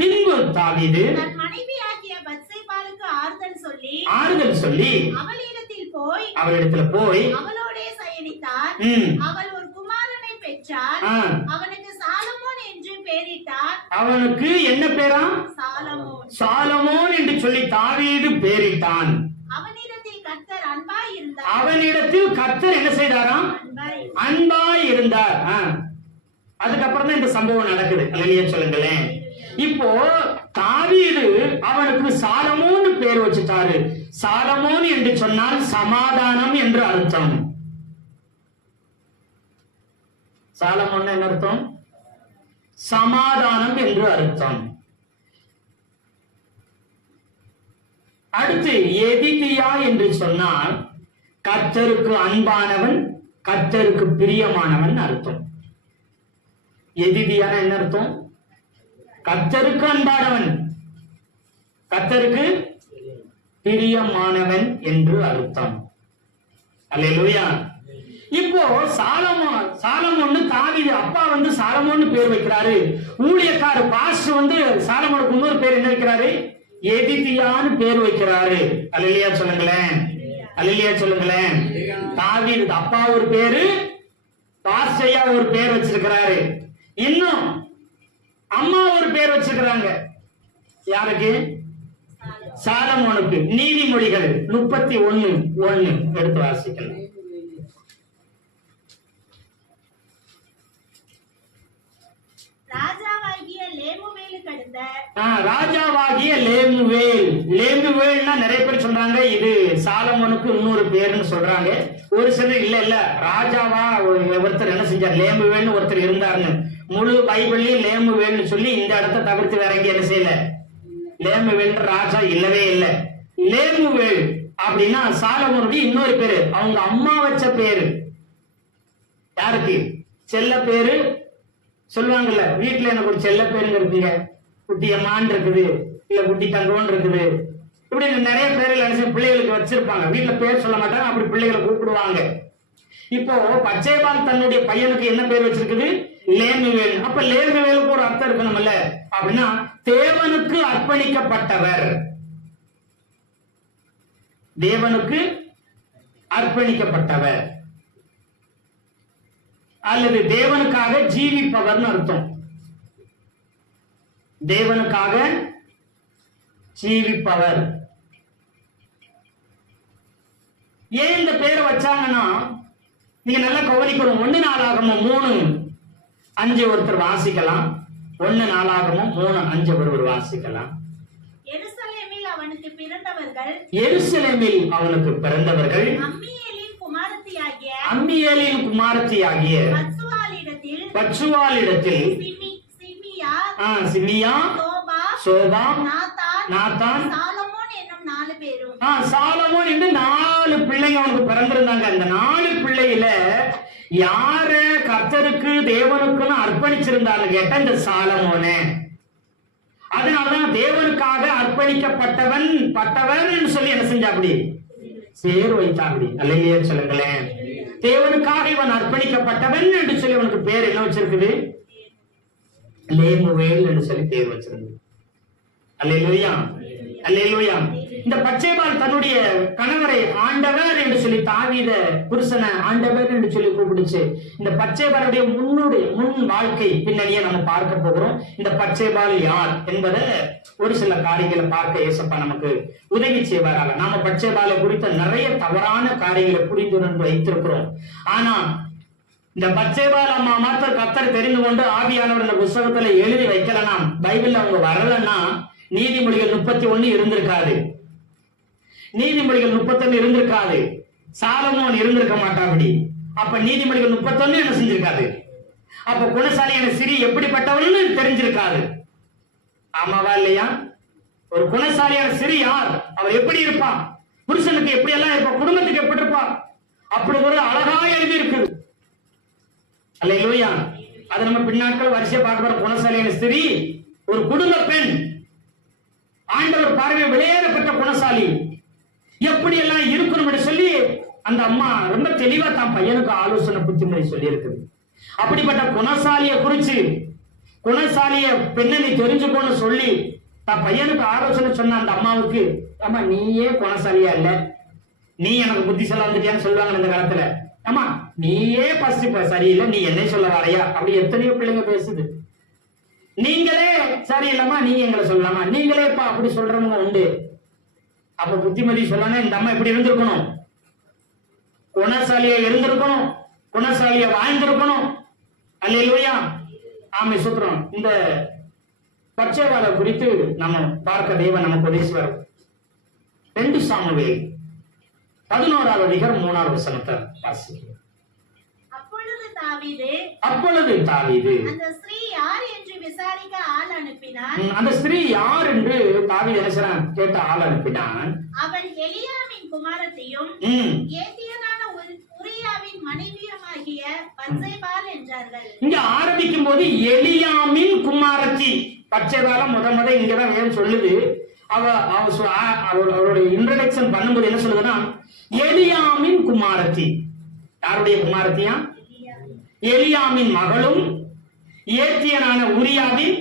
பின்பு தாவீது தன் மனைவியாகிய பத்சேபாளுக்கு ஆறுதல் சொல்லி அவளிடத்துல போய் அவளோடே சயனித்தார். அவள் ஒரு குமாரனை பெற்றார். அவனுக்கு சாலமோன் என்று பெயரிட்டார். அவனுக்கு என்ன பேரா? சாலமோன். சாலமோன் என்று சொல்லி தாவீது பெயரிட்டான். அவனிடத்தில் கர்த்தர் அன்பாய் இருந்தார். அவனிடத்தில் கர்த்தர் என்ன செய்தாராம்? அன்பாய் இருந்தார். அதுக்கப்புறம் தான் இந்த சம்பவம் நடக்குது. அல்லேலூயா சொல்லுங்களேன். இப்போ தாவீது அவனுக்கு சாலமோன் பேர் வச்சுட்டாரு. சாலமோன் என்று சொன்னால் சமாதானம் என்று அர்த்தம். சாலமோன் என்ன அர்த்தம்? சமாதானம் என்று அர்த்தம். அடுத்து எதிதியா என்று சொன்னால் கர்த்தருக்கு அன்பானவன், கர்த்தருக்கு பிரியமானவன் அர்த்தம். எதிதியான என்ன அர்த்தம்? கர்த்தருக்கு அன்பானவன், கர்த்தருக்கு பிரியமானவன் என்று அர்த்தம். அல்லேலூயா. இப்போ சாலமோன்னு தாவீது அப்பா சாலமோன்னு பேர் வைக்கிறாரு. ஊழியக்கார பாஸ்டர் சாலமோனுக்கு இன்னொரு பேர் என்ன வைக்கிறாரு? எதிதியான்னு பேர் வைக்கிறாரு. அல்லேலூயா சொல்லுங்களேன், அல்லேலூயா சொல்லுங்களேன். தாவீது அப்பா ஒரு பேரு, பாஸ்டையா ஒரு பேர் வச்சிருக்கிறாரு. இன்னும் அம்மா ஒரு பேர் வச்சிருக்கிறாங்க. யாருக்கு? சாலமோனுக்கு. நீதிமொழிகள் 31:1 எடுத்து வாசிக்கலாம். ராஜாவாகிய லேமுவேலுக்கு அடுத்த ராஜாவாகிய லேமுவேல்னா நிறைய பேர் சொல்றாங்க இது சாலமோனுக்கு இன்னொரு பேருன்னு சொல்றாங்க. ஒரு சிலர் இல்ல ராஜாவா ஒருத்தர் என்ன செஞ்சார், லேமுவேல்னு ஒருத்தர் இருந்தாருன்னு. முழு பைபிளையும் லேமுவேல்னு சொல்லி இந்த இடத்தை தவிர்த்து வேற எங்க என்ன செய்யல, லேமுவேல் ராஜா இல்லவே இல்லை. லேமுவேல் அப்படின்னா சாலமோனுடைய இன்னொரு பேரு, அவங்க அம்மா வச்ச பேரு. யாருக்கு? செல்ல பேரு சொல்லுவாங்கல்ல, வீட்டுல எனக்கு ஒரு செல்ல பேருங்க இருக்குங்க, குட்டி அம்மான் இருக்குது, இல்ல குட்டி தங்கோன்னு இருக்குது, இப்படி நிறைய பேர்கள் பிள்ளைகளுக்கு வச்சிருப்பாங்க. வீட்டுல பேர் சொல்ல மாட்டாங்க, அப்படி பிள்ளைகளை கூப்பிடுவாங்க. இப்போ பச்சைபால் தன்னுடைய பையனுக்கு என்ன பேர் வச்சிருக்குது? லேமுவேல். அப்ப லேமுவேலுக்கு ஒரு அர்த்தம் இருக்கணும்ல, அப்படின்னா தேவனுக்கு அர்ப்பணிக்கப்பட்டவர், தேவனுக்கு அர்ப்பணிக்கப்பட்டவர் அல்லது தேவனுக்காக ஜீவிப்பவர்னு அர்த்தம். தேவனுக்காக ஜீவிப்பவர். ஏன் இந்த பேரை வச்சாங்கன்னா நீங்க நல்லா கவனிக்கணும். 1 நாளாகமம் 3:5 ஒருத்தர் வாசிக்கலாம். 1 நாளாகமம் 3:5 ஒருவர் வாசிக்கலாம். எருசலேமில் அவனுக்கு பிறந்தவர்கள் அம்மியேலின் குமாரத்தியாகிய பத்சுவாலிடத்தில் சிமியா, சோபா, நாத்தான், சாலமோன் என்று 4 பிள்ளைங்க அவனுக்கு பிறந்திருந்தாங்க. அந்த 4 பிள்ளையில யார கர்த்தருக்கு தேவனுக்குன்னு அர்ப்பணிச்சிருந்தாங்க கேட்ட இந்த சாலமோனே. அதனாலதான் தேவனுக்காக அர்ப்பணிக்கப்பட்டவன் சொல்லி என்ன செஞ்சா அப்படி பேர் வைத்தாப்படி. அல்லேலூயா சொல்லுங்களேன். தேவனுக்காக இவன் அர்ப்பணிக்கப்பட்டவன் என்று சொல்லி அவனுக்கு பேர் என்ன வச்சிருக்குது? லேமுவேல் என்று சொல்லி பேர் வச்சிருந்தது. அல்லேலூயா, அல்லேலூயா. இந்த பச்சைபால் தன்னுடைய கணவரை ஆண்டவர் என்று சொல்லி, தாவீத புருஷனை ஆண்டவர் என்று சொல்லி கூப்பிடுச்சு. இந்த பச்சைபாலுடைய முன் வாழ்க்கை பின்னணியை நம்ம பார்க்க போகிறோம். இந்த பச்சைபால் யார் என்பதை ஒரு சில காரியங்களை பார்க்க ஏசப்பா நமக்கு உதவி செய்வாராக. நாம பச்சைபாலை குறித்த நிறைய தவறான காரியங்களை புரிந்துணர்ந்து வைத்திருக்கிறோம். ஆனா இந்த பச்சைபால் அம்மா மாத்திரம் கர்த்தர் தெரிந்து கொண்டு ஆவியானவர் இந்த புத்தகத்துல எழுதி வைக்கலன்னா, பைபிள்ல அவங்க வரலன்னா நீதிமொழிகள் 31 இருந்திருக்காது, நீதிமொழிகள் 31 இருந்திருக்காது, சாலமோன் இருந்திருக்க மாட்டாப்படி. அப்ப நீதிமொழிகள் 31 என்ன செஞ்சிருக்காது. அப்ப குணசாலியான சிறி எப்படிப்பட்டவன்னு தெரிஞ்சிருக்காது. ஆமாவா இல்லையா? ஒரு குணசாலியான சிறி யார், அவர் எப்படி இருப்பான், புருஷனுக்கு எப்படி எல்லாம் இருப்பான், குடும்பத்துக்கு எப்படி இருப்பான், அப்படி ஒரு அழகா எழுதி இருக்குது. அல்லேலூயா. அது நம்ம பின்னாட்கள் வரிசையை பார்க்க குணசாலியான ஸ்திரீ ஒரு குடும்ப பெண், ஆண்டவர் பார்வை வெளியேறப்பட்ட குணசாலி, எப்படி எல்லாம் இருக்கணும் என்று சொல்லி அந்த அம்மா ரொம்ப தெளிவா தான் பையனுக்கு ஆலோசனை புத்திமதி சொல்லி இருக்குது. அப்படிப்பட்ட குணசாலிய குறிச்சு, குணசாலிய பெண்ணை தெரிஞ்சுக்கோன்னு சொல்லி தான் பையனுக்கு ஆலோசனை சொன்ன அந்த அம்மாவுக்கு, அம்மா நீயே குணசாலியா இல்ல, நீ எனக்கு புத்தி சொல்ல வந்துட்டியான்னு சொல்லுவாங்க இந்த காலத்துல. அம்மா நீயே ஃபர்ஸ்ட் சரியில்லை, நீ என்னை சொல்ல வரையா, அப்படி எத்தனையோ பிள்ளைங்க பேசுது. நீங்களே சரியில்லம்மா நீங்க எங்களை சொல்லலாமா, நீங்களே அப்படி சொல்றவங்க உண்டு. அப்ப புத்திமதி சொல்லணும், இந்த அம்மா இப்படி இருந்திருக்கணும், குணசாலியா இருந்திருக்கணும், குணசாலியா வாழ்ந்திருக்கணும். அல்லேலூயா, ஆமை சுத்திரம். இந்த பச்சைவாலை குறித்து நம்ம பார்க்க தேவன் நமக்கு உதவி செய்வார். 2 சாமுவேல் 11வது அதிகாரம் 3வது வசனத்தை வாசிக்கிறோம். அப்பொழுது தாவீது அந்த ஸ்திரீ யார் என்று விசாரிக்க ஆள் அனுப்பினான். அந்த ஸ்திரீ யார் என்று தாவீது என்ன கேட்ட ஆள் அனுப்பினான். அவள் எலியாமின் குமாரத்தையும் ஏத்தியனான உரியாவின் மனைவியும் பத்சேபாள் என்றார்கள். இங்க ஆரம்பிக்கும் போது எலியாமின் குமாரத்தி பச்சைபால முத இங்கதான் வேணும் சொல்லுது. அவருடைய இன்ட்ரோடக்ஷன் பண்ணும்போது என்ன சொல்லுதுன்னா எலியாமின் குமாரத்தி. யாருடைய குமாரத்தியா? எலியாமின் மகளும் ஏத்தியனான உரியாவின்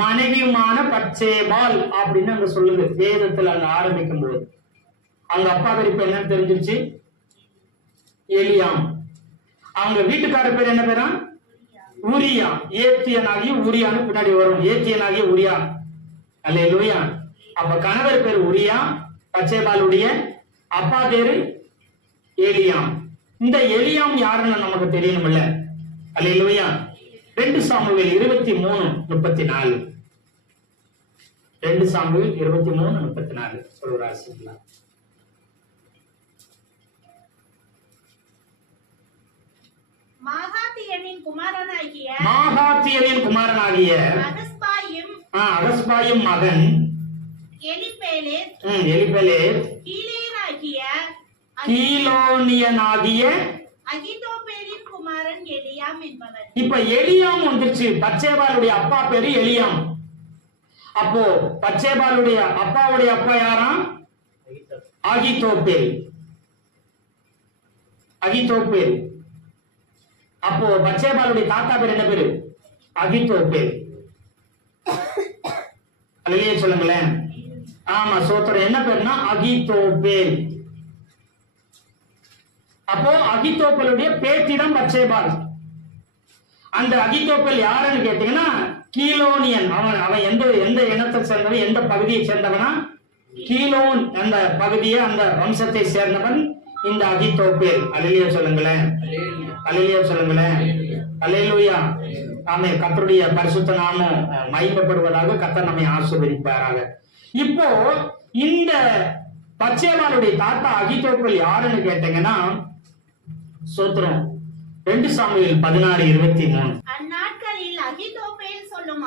மனைவியுமான பச்சேபால் அப்படின்னு அங்க சொல்லுது வேதத்துல. அங்க ஆரம்பிக்கும் போது அவங்க அப்பா பேர் இப்ப என்னன்னு தெரிஞ்சிருச்சு, எலியாம். அவங்க வீட்டுக்காரர் பேர் என்ன பேரா? உரியா. ஏத்தியனாகி உரியான்னு பின்னாடி வரும். ஏத்தியனாகி உரியா. அல்லேலூயா. அப்ப கணவர் பேர் உரியா, பச்சேபாலுடைய அப்பா பேரு எலியாம். இந்த எலியாம் யாருன்னு நமக்கு தெரியணும்ல. அல்லேலூயா. 2 சாமுவேல் 23:34. 2 சாமுவேல் 23:34 சொல்றாங்க. மாகாத்தியனின் குமாரனாகிய அகஸ்பாயும் மகன் எலிபேலேத் கீலோனியனாகிய அகிதோப்பேலின் குமாரன் எலியாம் என்பவர். இப்ப எலியாம் வந்துருச்சு. பச்சேபாலுடைய அப்பா பேரு எலியாம். அப்போ பச்சேபாலுடைய அப்பாவுடைய அப்பா யாரா? அகிதோப்பேல். அப்போ பச்சேபாலுடைய தாத்தா பேர் என்ன பேரு? அகிதோப்பேல். அல்லேலூயா சொல்லுங்களேன். ஆமா சோத்திரம். என்ன பேருனா அகிதோப்பேல். அப்போ அகிதோப்பேலுடைய பேத்திடம் பச்சேபால். அந்த அகிதோப்பேல் யாருன்னு கேட்டீங்கன்னா கீலோனியன். அவன் எந்த இனத்தை சேர்ந்தவன், எந்த பகுதியை சேர்ந்தவனா? கீலோன் அந்த பகுதியை, அந்த வம்சத்தை சேர்ந்தவன் இந்த அகிதோப்பேல். அல்லேலூயா சொல்லுங்களேன். அல்லேலூயா சொல்லுங்களேன். அல்லேலூயா. ஆமே. கர்த்தருடைய பரிசுத்த நாமம் மகிமைப்படுவதாக. கர்த்தர் நம்மை ஆசீர்வதிப்பாராக. இப்போ இந்த பச்சேபாலுடைய தாத்தா அகிதோப்பேல் யாருன்னு கேட்டீங்கன்னா சோத்திரம் 2 சாமுவேல் 16:23. அந்நாட்களில் அகிதோப்பேல் சொல்லும்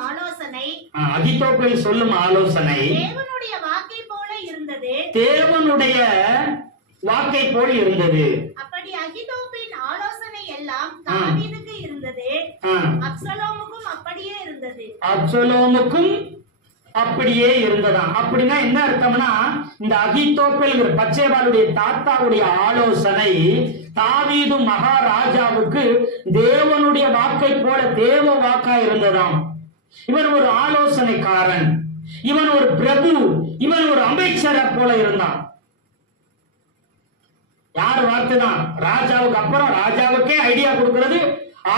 ஆலோசனை தேவனுடைய வாக்கை போல இருந்தது. அப்படி அகிதோப்பின் ஆலோசனை எல்லாம் தாவீதுக்கு இருந்தது, அப்சலோமுக்கும் அப்படியே இருந்ததாம். அப்படின்னா என்ன அர்த்தம்னா இந்த அகிதோப்பேல் பச்சேபாலுடைய தாத்தாவுடைய ஆலோசனை தாவீது மகாராஜாவுக்கு தேவனுடைய வாக்கை போல தேவ வாக்கா இருந்ததாம். இவன் ஒரு ஆலோசனைக்காரன், இவன் ஒரு பிரபு, இவன் ஒரு அமைச்சரை போல இருந்தான். யார் வார்த்தை தான்? ராஜாவுக்கு அப்புறம் ராஜாவுக்கே ஐடியா கொடுக்கிறது,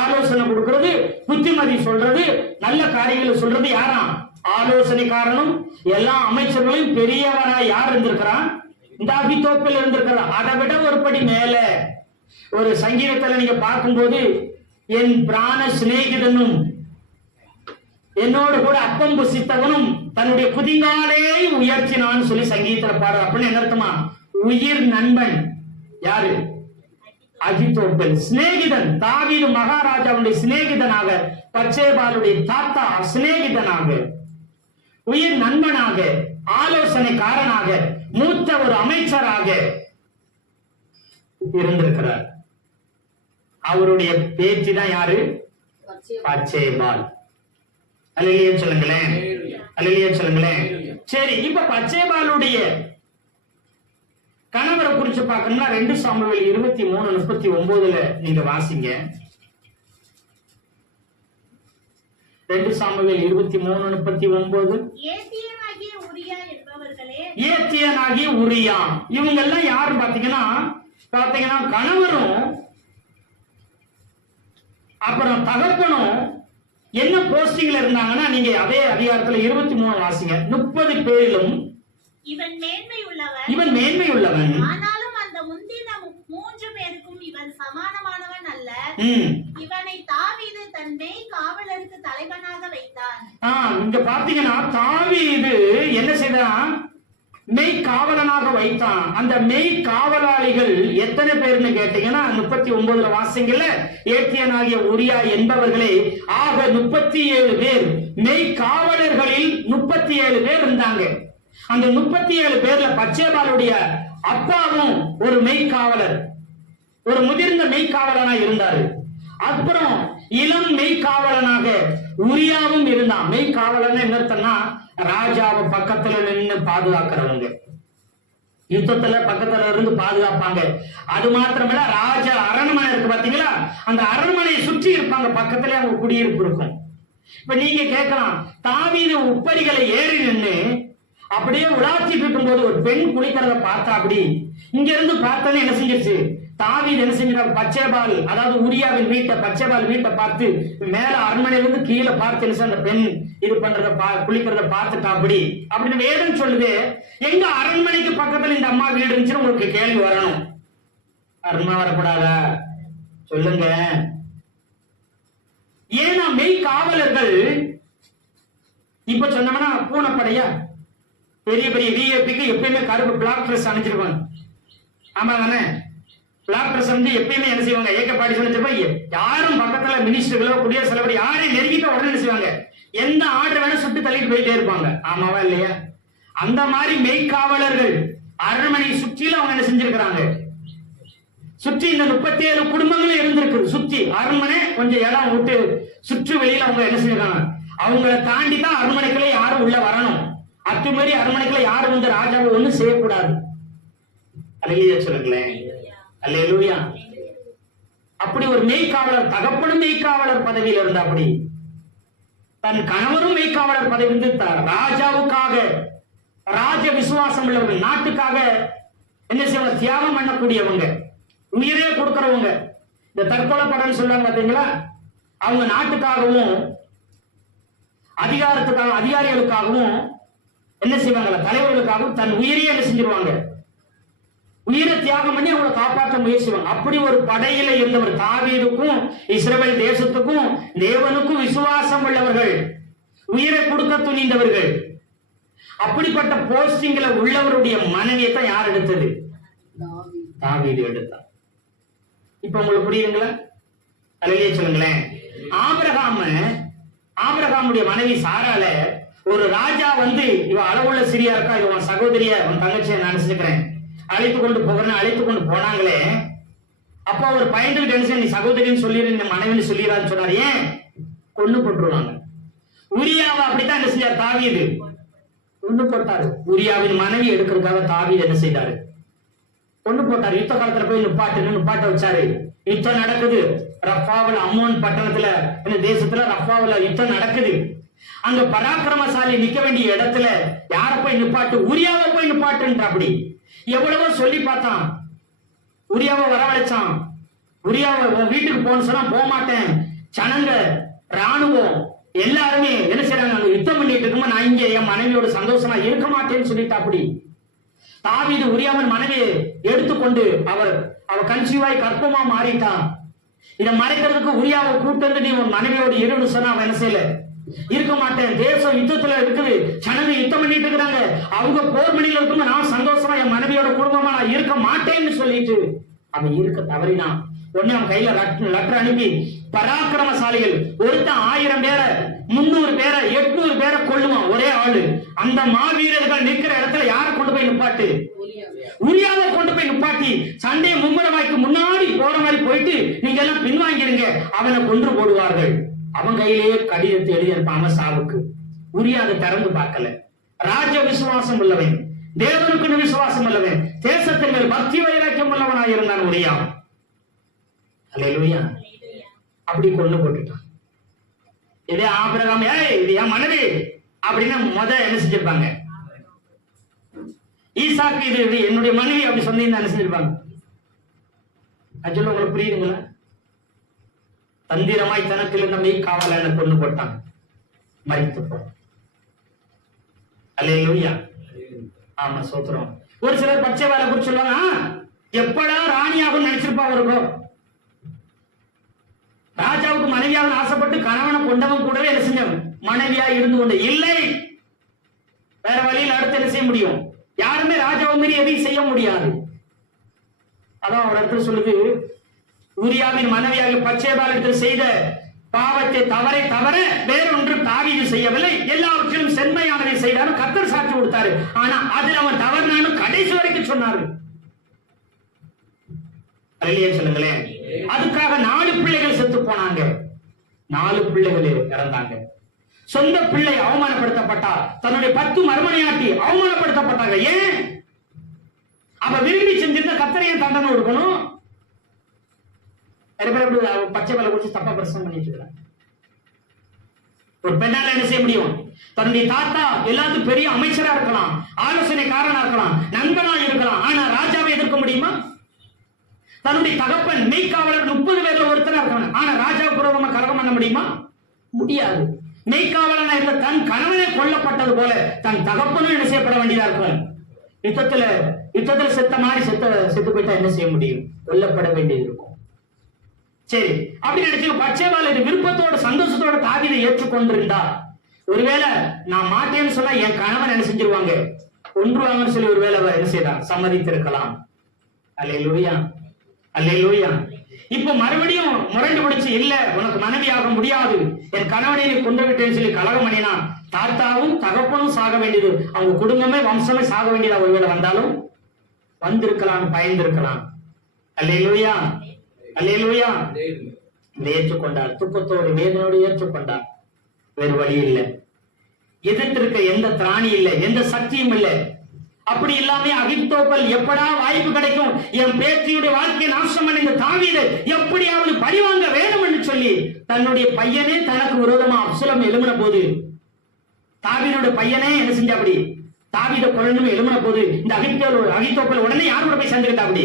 ஆலோசனை கொடுக்கிறது, புத்திமதி சொல்றது, நல்ல காரியங்களை சொல்றது யாரா? ஆலோசனைக்காரனும் எல்லா அமைச்சர்களையும் பெரியவரா யார் இருந்திருக்கிறான்? இந்த அகிதோப்பேல் இருந்திருக்கிறான். அதை விட ஒரு படி மேல ஒரு சங்கீதத்துல நீங்க பார்க்கும்போது என் பிராண சிநேகிதனும் என்னோடு கூட அப்பம் புசித்தவனும் தன்னுடைய குதிங்காலே உயர்த்தினான்னு சொல்லி சங்கீதத்துல பாரு. அப்படின்னு என்ன அர்த்தமா? உயிர் நண்பன் யாரு? அகிதோப்பேல். சிநேகிதன். தாவீது மகாராஜாவுடைய சிநேகிதனாக, பச்சேபாலுடைய தாத்தா சிநேகிதனாக, உயிர் நண்பனாக, ஆலோசனைக்காரனாக, மூத்த ஒரு அமைச்சராக இருந்திருக்கிறார். அவருடைய பேச்சு தான் யாரு? பச்சேபால். அல்லேலூயா சொல்லுங்களேன். அல்லேலூயா சொல்லுங்களேன். சரி, இப்ப பச்சேபாலுடைய கணவரை குறிச்சு பார்க்கணும்னா 2 சாமுவேல் 23:39 நீங்க வாசிங்க. 2 சாமுவேல் 23:39. ஏத்தியனாகிய உரியா. இவங்க எல்லாம் யாரு பாத்தீங்கன்னா கணவரும் அப்புறம் தகப்பனும் என்ன போஸ்டிங்ல இருந்தாங்கன்னா நீங்க அதே அதிகாரத்துல 23 வாசிங்க. 30 பேரிலும் இவன் மேன்மை உள்ளவன், ஆனாலும் அந்த முந்தின 3 பேருக்கும் இவன் சமானமானவன் அல்ல. இவனை தாவீது தன் மெய் காவலருக்கு தலைவனாக வைத்தான். இங்க பாத்தீங்கன்னா தாவீது என்ன செய்தான்? மெய் காவலனாக வைத்தான். அந்த மெய் காவலாளிகள் எத்தனை பேர்னு கேட்டீங்கன்னா 39 வாசிங்கல்ல. ஏத்தியனாகிய உரியா என்பவர்களே ஆக 37 பேர். மெய் காவலர்களில் 37 பேர் இருந்தாங்க. அந்த 37 பேர்ல பச்சேபாலுடைய அப்பாவும் ஒரு மெய்க்காவலர், ஒரு முதிர்ந்த மெய்க்காவலனா இருந்தாரு. அப்புறம் இளம் மெய்காவலனாக உரியாவும் இருந்தான். மெய்காவலன் என்ன அர்த்தம்னா ராஜாவை பக்கத்துல நின்று பாதுகாக்கிறவங்க, யுத்தத்துல பக்கத்துல இருந்து பாதுகாப்பாங்க. அது மாத்திரமல்ல, ராஜ அரண்மனை இருக்கு பாத்தீங்களா, அந்த அரண்மனையை சுற்றி இருப்பாங்க, பக்கத்துல அவங்க குடியிருப்பு இருக்கும். இப்ப நீங்க கேட்கலாம், தாவீது உப்பரிகளை ஏறி நின்று அப்படியே உலாத்திட்டு இருக்கும் போது ஒரு பெண் குளிக்கிறத பார்த்தா, அப்படி இங்க இருந்து பார்த்தோன்னு என்ன செஞ்சிருச்சு, தாவீது என்ன செஞ்சிருக்காரு, பச்சைபால் அதாவது உரியாவின் வீட்டை, பச்சைபால் வீட்டை பார்த்து மேல அரண்மனையில இருந்து கீழே பார்த்து அந்த பெண் இது பண்றத குளிக்கிறத பார்த்துட்டா அப்படி அப்படின்னு வேதம் சொல்லுது. எங்க அரண்மனைக்கு பக்கத்துல இந்த அம்மா வீடு இருந்துச்சுன்னு உங்களுக்கு கேள்வி வரணும். அரண்மனை வரக்கூடாதா சொல்லுங்க. ஏன்னா மெய் காவலர்கள் இப்ப சொன்னோம்னா பூனைப்படையா பெரிய பெரிய விஐபிக்கு எப்பயுமே கருப்பு பிளாக் ட்ரெஸ் அணிஞ்சிருப்பாங்க. ஆமா தானே, பிளாக் ட்ரெஸ் வந்து எப்பயுமே என்ன செய்வாங்க, ஏக்கப்பாடி சொல்லிச்சிருப்பாங்க. யாரும் பக்கத்துல மினிஸ்டர்களோ குடியரசு தலைவர் யாரையும் நெருங்கிட்ட உடனே என்ன செய்வாங்க, எந்த ஆர்டர் வேணா சுட்டு தள்ளிட்டு போயிட்டே இருப்பாங்க. ஆமாவா இல்லையா? அந்த மாதிரி மெய்காவலர்கள் அரண்மனையை சுற்றில அவங்க என்ன செஞ்சிருக்கிறாங்க, சுற்றி இந்த 37 குடும்பங்களும் இருந்திருக்கு. சுற்றி அரண்மனை கொஞ்சம் இடம் விட்டு சுற்று வெளியில அவங்க என்ன செஞ்சிருக்காங்க, அவங்கள தாண்டி தான் அரண்மனைக்குள்ள யாரும் உள்ள வரணும். அத்துமாரி அரண்மனைக்குள்ள யாரும் வந்து ராஜாவை ஒண்ணும் செய்யக்கூடாது. அல்லேலூயா சொல்லுங்களேன், அல்லேலூயா. அப்படி ஒரு மெய்காவலர், தகப்பனும் மெய்காவலர் பதவியில் இருந்தா, அப்படி தன் கணவரும் மெய்காவலர் பதவி இருந்துட்டார். ராஜாவுக்காக ராஜ விசுவாசம் உள்ளவர்கள், நாட்டுக்காக என்ன செய்வாங்க, தியாகம் பண்ணக்கூடியவங்க, உயிரே கொடுக்கிறவங்க. இந்த தற்கொலை படம் சொல்றாங்க பாத்தீங்களா, அவங்க நாட்டுக்காகவும் அதிகாரத்துக்காக அதிகாரிகளுக்காகவும் என்ன செய்வாங்க, தலைவர்களுக்காகவும் தன் உயிரையே என்ன செஞ்சிருவாங்க, உயிரை தியாகம் பண்ணி அவங்களை காப்பாற்ற முயற்சிவாங்க. அப்படி ஒரு படையில இருந்தவர். தாவீதுக்கும் இஸ்ரவேல் தேசத்துக்கும் தேவனுக்கும் விசுவாசம் உள்ளவர்கள், உயிரை கொடுக்க துணிந்தவர்கள். அப்படிப்பட்ட போஸ்டிங்ல உள்ளவருடைய மனைவியை தான் யார் எடுத்தது, தாவீது எடுத்தார். இப்ப உங்களுக்கு புரியுதுங்களா? அல்லேலூயா சொல்லுங்களேன். ஆபிரகாமுடைய மனைவி சாரால ஒரு ராஜா வந்து, இவ அளவுள்ள சிறியா இருக்கா, இவன் சகோதரிய உன் தங்கச்சியை நான் நினைச்சுக்கிறேன் அழைத்து கொண்டு போகிறேன்னு அழைத்து கொண்டு போனாங்களே, அப்போ அவர் பயந்துகிட்டு என்ன, நீ சகோதரின்னு சொல்லிடு, இந்த மனைவின்னு சொல்லிடான்னு சொன்னார். ஏன் கொண்டு போட்டுருவாங்க. உரியாவை அப்படித்தான் என்ன செஞ்சார், தாவீது கொண்டு போட்டாரு. உரியாவின் மனைவி எடுக்கிறதுக்காக தாவீது என்ன செய்தாரு, கொண்டு போட்டாரு. யுத்த காலத்துல போய் நிப்பாட்ட வச்சாரு. யுத்தம் நடக்குது ரப்பாவில், அம்மோன் பட்டணத்துல இந்த தேசத்துல ரப்பாவில் யுத்தம் நடக்குது. அங்க பராக்கிரமசாலி நிக்க வேண்டிய இடத்துல யார போய் நிப்பாட்டு, உரியாவை போய் நிப்பாட்டுன்ற. அப்படி எவ்வளவோ சொல்லி பார்த்தான், உரியாவை வரவழைச்சான். உரியாவை வீட்டுக்கு போன்னு சொன்னா போக மாட்டேன், சனங்க ராணுவம் எல்லாருமே என்ன செய்யறாங்க, அங்க யுத்தம் பண்ணிட்டு இருக்கும்போது நான் இங்க என் மனைவியோட சந்தோஷமா இருக்க மாட்டேன்னு சொல்லிட்டு. அப்படி தாவீது உரியாவின் மனைவியை எடுத்துக்கொண்டு அவ கன்சீவாய் கற்பமா மாறிட்டான். இதை மறைக்கிறதுக்கு உரியாவை கூட்டு வந்து, நீ உன் மனைவியோட இருன்னு சொன்னா அவன் என்ன செய்யல, இருக்க மாட்டேன், தேசம் யுத்தத்துல இருக்குது, சனங்க யுத்தம் பண்ணிட்டு இருக்கிறாங்க, அவங்க போர் மணியில இருக்கும், நான் சந்தோஷமா என் மனைவியோட குடும்பமா நான் இருக்க மாட்டேன்னு சொல்லிட்டு அவன் இருக்க தவறினான். உடனே அவன் கையில லெட்டர் அனுப்பி, பராக்கிரமசாலிகள் ஒருத்தன் 1000 பேரை 300 பேரை 800 பேரை கொள்ளுவான் ஒரே ஆளு. அந்த மாவீரர்கள் நிற்கிற இடத்துல யாரை கொண்டு போய் நிப்பாட்டு, உரியாவை கொண்டு போய் நிப்பாட்டி சண்டையை மும்முரமாய்க்கு முன்னாடி போற மாதிரி போயிட்டு நீங்க எல்லாம் பின்வாங்கிருங்க, அவனை கொன்று போடுவார்கள். அவன் கையிலேயே கடிதத்தை எழுதியிருப்பான் சாவுக்கு. உரியா அதை திறந்து பார்க்கல. ராஜ விசுவாசம் உள்ளவன், தேவனுக்கு விசுவாசம் உள்ளவன், தேசத்தின் மேல் பக்தி வைராக்கியம் உள்ளவனாக இருந்தான் உரியா. அல்லேலூயா. அப்படி கொண்டு போட்டுட்டான். இதே ஆபிரகாம், இது என் மனைவி அப்படின்னு என்ன செஞ்சிருப்பாங்க, ஈசாக்கு இது என்னுடைய மனைவி அப்படி சொன்னீங்கன்னு என்ன செஞ்சிருப்பாங்க. ஆக்சுவலா உங்களுக்கு புரியுதுங்களா? தந்திரமாய் தனக்கு இருந்த மெய்காவலனை கொண்டு போட்டான், மரித்து போட்டான். அல்லேலூயா. ஆமா சோத்திரம். ஒரு சிலர் பச்சை வேலை குறிச்சு சொல்லுவாங்க, எப்படா ராணியாகும் நினைச்சிருப்பாங்க இருக்கும். ராஜாவுக்கு மனைவியாக ஆசைப்பட்டு கணவனை கொண்டவன் கூடவே என்ன செஞ்சவன், மனைவியா இருந்து கொண்டு இல்லை. வேற வழியில் அடுத்து என்ன செய்ய முடியும், யாருமே ராஜாவை மீறி எதையும் செய்ய முடியாது. அதான் ஒரு இடத்துல சொல்லுது, உரியாவின் மனைவியாக பச்சைபாலத்தில் செய்த பாவத்தை தவற வேறொன்று தாவீது செய்யவில்லை, எல்லாவற்றிலும் செம்மையானதை செய்தாரு, கர்த்தர் சாட்சி கொடுத்தாரு. ஆனா அதில் அவன் தவறுனாலும் கடைசி வரைக்கும் சொன்னாரு. சொல்லுங்களேன். அதுக்காக 4 பிள்ளைகள் செத்து போனாங்க. 4 பிள்ளைகள் இறந்தாங்க. சொந்த பிள்ளை அவமானப்படுத்தப்பட்டா, தன்னுடைய 10 மறுமனையாட்டி அவமானப்படுத்தப்பட்டாங்க. ஏன்? அவ விரும்பி செஞ்சிருந்த கர்த்தரையே தண்டனை கொடுக்கணும். பச்சை வேலை குறிச்சு தப்பா பிரசங்கம் பண்ணிட்டு இருக்கிறாங்க. ஒரு பெண்ணால என்ன செய்ய முடியும்? தன்னுடைய தாத்தா எல்லாத்துக்கும் பெரிய அமைச்சரா இருக்கலாம், ஆலோசனைக்காரனா இருக்கலாம், நண்பனா இருக்கலாம். ஆனா ராஜாவை எதிர்க்க முடியுமா? தன்னுடைய தகப்பன் மெய்க்காவலர் 30 பேர்ல ஒருத்தரா இருக்காங்க. ஆனா ராஜா பூர்வமா கலகம் பண்ண முடியுமா? முடியாது. மெய்க்காவலனா இருந்த தன் கணவனே கொல்லப்பட்டது போல தன் தகப்பனும் என்ன செய்யப்பட வேண்டியதா இருக்கும். யுத்தத்துல செத்த மாதிரி செத்து போயிட்டா என்ன செய்ய முடியும்? கொல்லப்பட வேண்டியது இருக்கும். சரி, அப்படி நினைச்சு பச்சைவால் இது விருப்பத்தோட சந்தோஷத்தோட தாவீதை ஏற்றுக்கொண்டிருந்தா, ஒருவேளை நான் மாட்டேன்னு சொன்னா என் கணவன் என்ன செஞ்சிருவாங்க, கொன்றுவாங்கன்னு சொல்லி ஒருவேளை என்ன செய்யறா சம்மதித்திருக்கலாம். அல்லேலூயா, அல்லேலூயா. இப்ப மறுபடியும் முரண்டு பிடிச்சு, இல்ல உனக்கு மனைவியாக முடியாது, என் கணவனை நீ கொண்டு விட்டேன்னு சொல்லி கலகம் பண்ணினா, தாத்தாவும் தகப்பனும் சாக வேண்டியது, அவங்க குடும்பமே வம்சமே சாக வேண்டியதா ஒருவேளை வந்தாலும் வந்திருக்கலாம், பயந்திருக்கலாம். அல்லேலூயா, அல்லேலூயா. ஏற்றுக்கொண்டார், துக்கத்தோடு வேதனோடு ஏற்றுக்கொண்டார். வேறு வழி இல்லை. எதிர்த்திருக்க எந்த திராணி இல்லை, எந்த சக்தியும் இல்லை. அப்படி இல்லாம அகித்தோப்பல் எப்படா வாய்ப்பு கிடைக்கும், என் பேத்தியுடைய வாழ்க்கையை நாசம் பண்ண இந்த தாவீதை எப்படியாவது பழிவாங்க வேண்டும் என்று சொல்லி தன்னுடைய பையனே தனக்கு விரோதமா அப்சலோம் எழும்பின போது, தாவீதுடைய பையனே என்ன செஞ்சா, அப்படி தாவீதை கொல்லணும் எழும்பின போது இந்த அகித்தோப்பல் உடனே யார் கூட போய் சேர்ந்துக்கிட்டா, அப்படி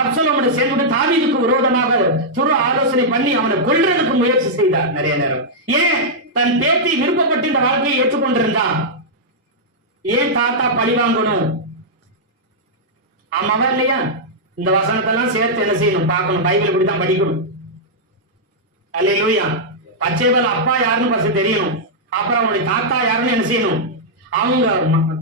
அப்சலோமோடு சேர்ந்து தாவீதுக்கு விரோதமாக துரு ஆலோசனை பண்ணி அவனை கொல்றதுக்கு முயற்சி செய்தார் நிறைய நேரம். ஏன்? தன் பேத்தி விருப்பப்பட்டு இந்த வாழ்க்கையை ஏற்றுக்கொண்டிருந்தான். ஏன் தாத்தா பழி வாங்கணும்? ஆமாவா இல்லையா? இந்த வசனத்தெல்லாம் சேர்த்து என்ன செய்யணும், பார்க்கணும். பைபிள் இப்படித்தான் படிக்கணும். அல்லேலூயா. பச்சைபால் அப்பா யாருன்னு ஃபர்ஸ்ட் தெரியணும். அப்புறம் அவனுடைய தாத்தா யாருன்னு என்ன செய்யணும், அவங்க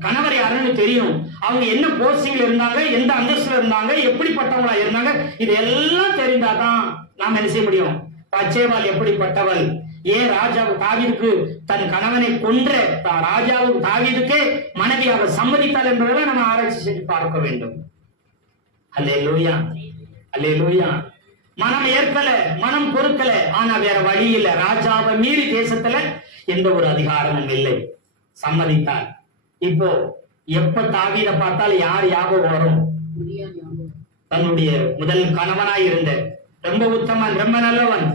கணவர் யாருன்னு தெரியணும். அவங்க என்ன போஸ்டிங்ல இருந்தாங்க, எந்த அந்தஸ்துல இருந்தாங்க, எப்படிப்பட்டவங்களா இருந்தாங்க, இது எல்லாம் தெரிந்தாதான் நாம் என்ன செய்ய முடியும். பச்சைபால் எப்படிப்பட்டவள், ஏன் ராஜாவு தாவீதுக்கு தன் கணவனை கொன்ற ராஜாவு தாவீதுக்கே மனைவியாக சம்மதித்தாள் என்பதை நம்ம ஆராய்ச்சி செஞ்சு பார்க்க வேண்டும். அல்லேலூயா, அல்லேலூயா. மனம் ஏற்கல, மனம் பொறுக்கல, ஆனா வேற வழி இல்ல. ராஜாவை மீறி தேசத்துல எந்த ஒரு அதிகாரமும் இல்லை, சம்மதித்தார். இப்போ எப்ப தாவீதை பார்த்தாலும் யார் ஞாபகம் வரும்? தன்னுடைய முதல் கணவனாய் இருந்த ரொம்ப உத்தமன், ரொம்ப நல்லவன்.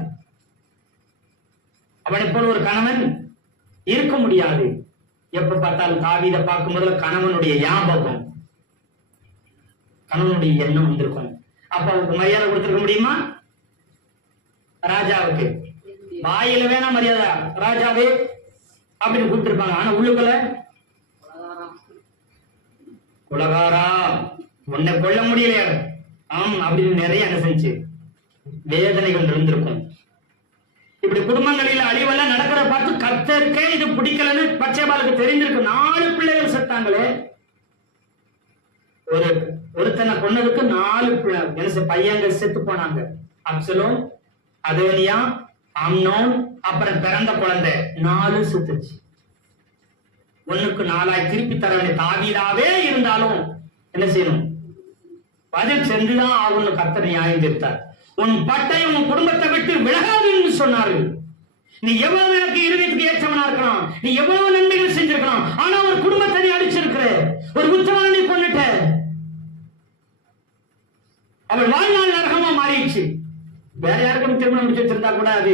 அவனை போல ஒரு கணவன் இருக்க முடியாது. எப்ப பார்த்தாலும் தாவீதை பார்க்கும் போது கணவனுடைய ஞாபகம், கணவனுடைய எண்ணம் வந்திருக்கும். அப்ப அவருக்கு மரியாதை கொடுத்திருக்க முடியுமா? ராஜாவுக்கு வாயில வேணா மரியாதை, ராஜாவே அப்படின்னு கூப்பிட்டுருப்பாங்க. ஆனா உள்ளுக்குள்ள உலகாரா உன்னை கொல்ல முடியல அப்படின்னு நிறைய என்ன செஞ்சு வேதனைகள் இருந்திருக்கும். இப்படி குடும்பங்களில் அழிவெல்லாம் நடக்கிற பார்த்து கர்த்தருக்கே இது பிடிக்கலன்னு பச்சைபாலுக்கு தெரிஞ்சிருக்கு. 4 பிள்ளைகள் செத்தாங்களே. ஒருத்தனை கொன்னதுக்கு 4 பையன்கள் செத்து போனாங்க. அப்சலோம், அதோனியா, அம்னோன், அப்புறம் பிறந்த குழந்தை 4 செத்துச்சு. 1க்கு 4 திருப்பி தர வேண்டிய தாவீதாவே இருந்தாலும் என்ன செய்யணும், பதில் சென்றுதான் ஆகும்னு கர்த்தர் நியாயம் தீர்த்தார். உன் பட்டை உன் குடும்பத்தை விட்டு விலகாது என்று சொன்னாரு. நீ எவ்வளவு எனக்கு இருதயத்துக்கு ஏற்றவனா இருக்கலாம், நீ எவ்வளவு நன்மைகள் செஞ்சிருக்கலாம், ஆனா ஒரு குடும்பத்தை நீ அடிச்சிருக்கிற, ஒரு உத்தமனை நீ கொன்னுட்ட. அவள் வாழ்நாள் நரகமா மாறிடுச்சு. வேற யாருக்கும் திருமணம் முடிச்சு வச்சிருந்தா கூட அது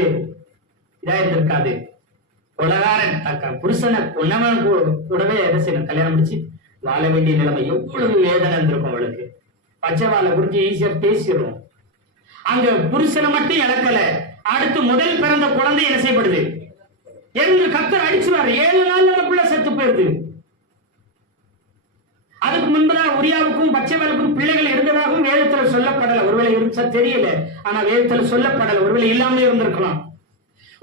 இதா இருந்திருக்காது. உலகாரன் புருஷனை பொன்னவன் கூடவே என்ன செய்யணும், கல்யாணம் முடிச்சு வாழ வேண்டிய நிலைமை. எவ்வளவு வேதனை இருந்திருக்கும் அவளுக்கு. பச்சை வாழை குறிச்சு ஈஸியா பேசிடுவோம். அங்க புருஷனை மட்டும் இழக்கல, அடுத்து முதல் பிறந்த குழந்தை என்ன செய்யப்படுது என்று கர்த்தர் அடிச்சுவாரு. 7 நாள் அந்த பிள்ளை செத்து போயிருது. அதுக்கு முன்பதான் உரியாவுக்கும் பச்சைவாளுக்கும் பிள்ளைகள் இருந்ததாகவும் வேதத்துல சொல்லப்படல. ஒருவேளை இருந்துச்சா தெரியல, ஆனா வேதத்துல சொல்லப்படல. ஒருவேளை இல்லாம இருந்திருக்கலாம்.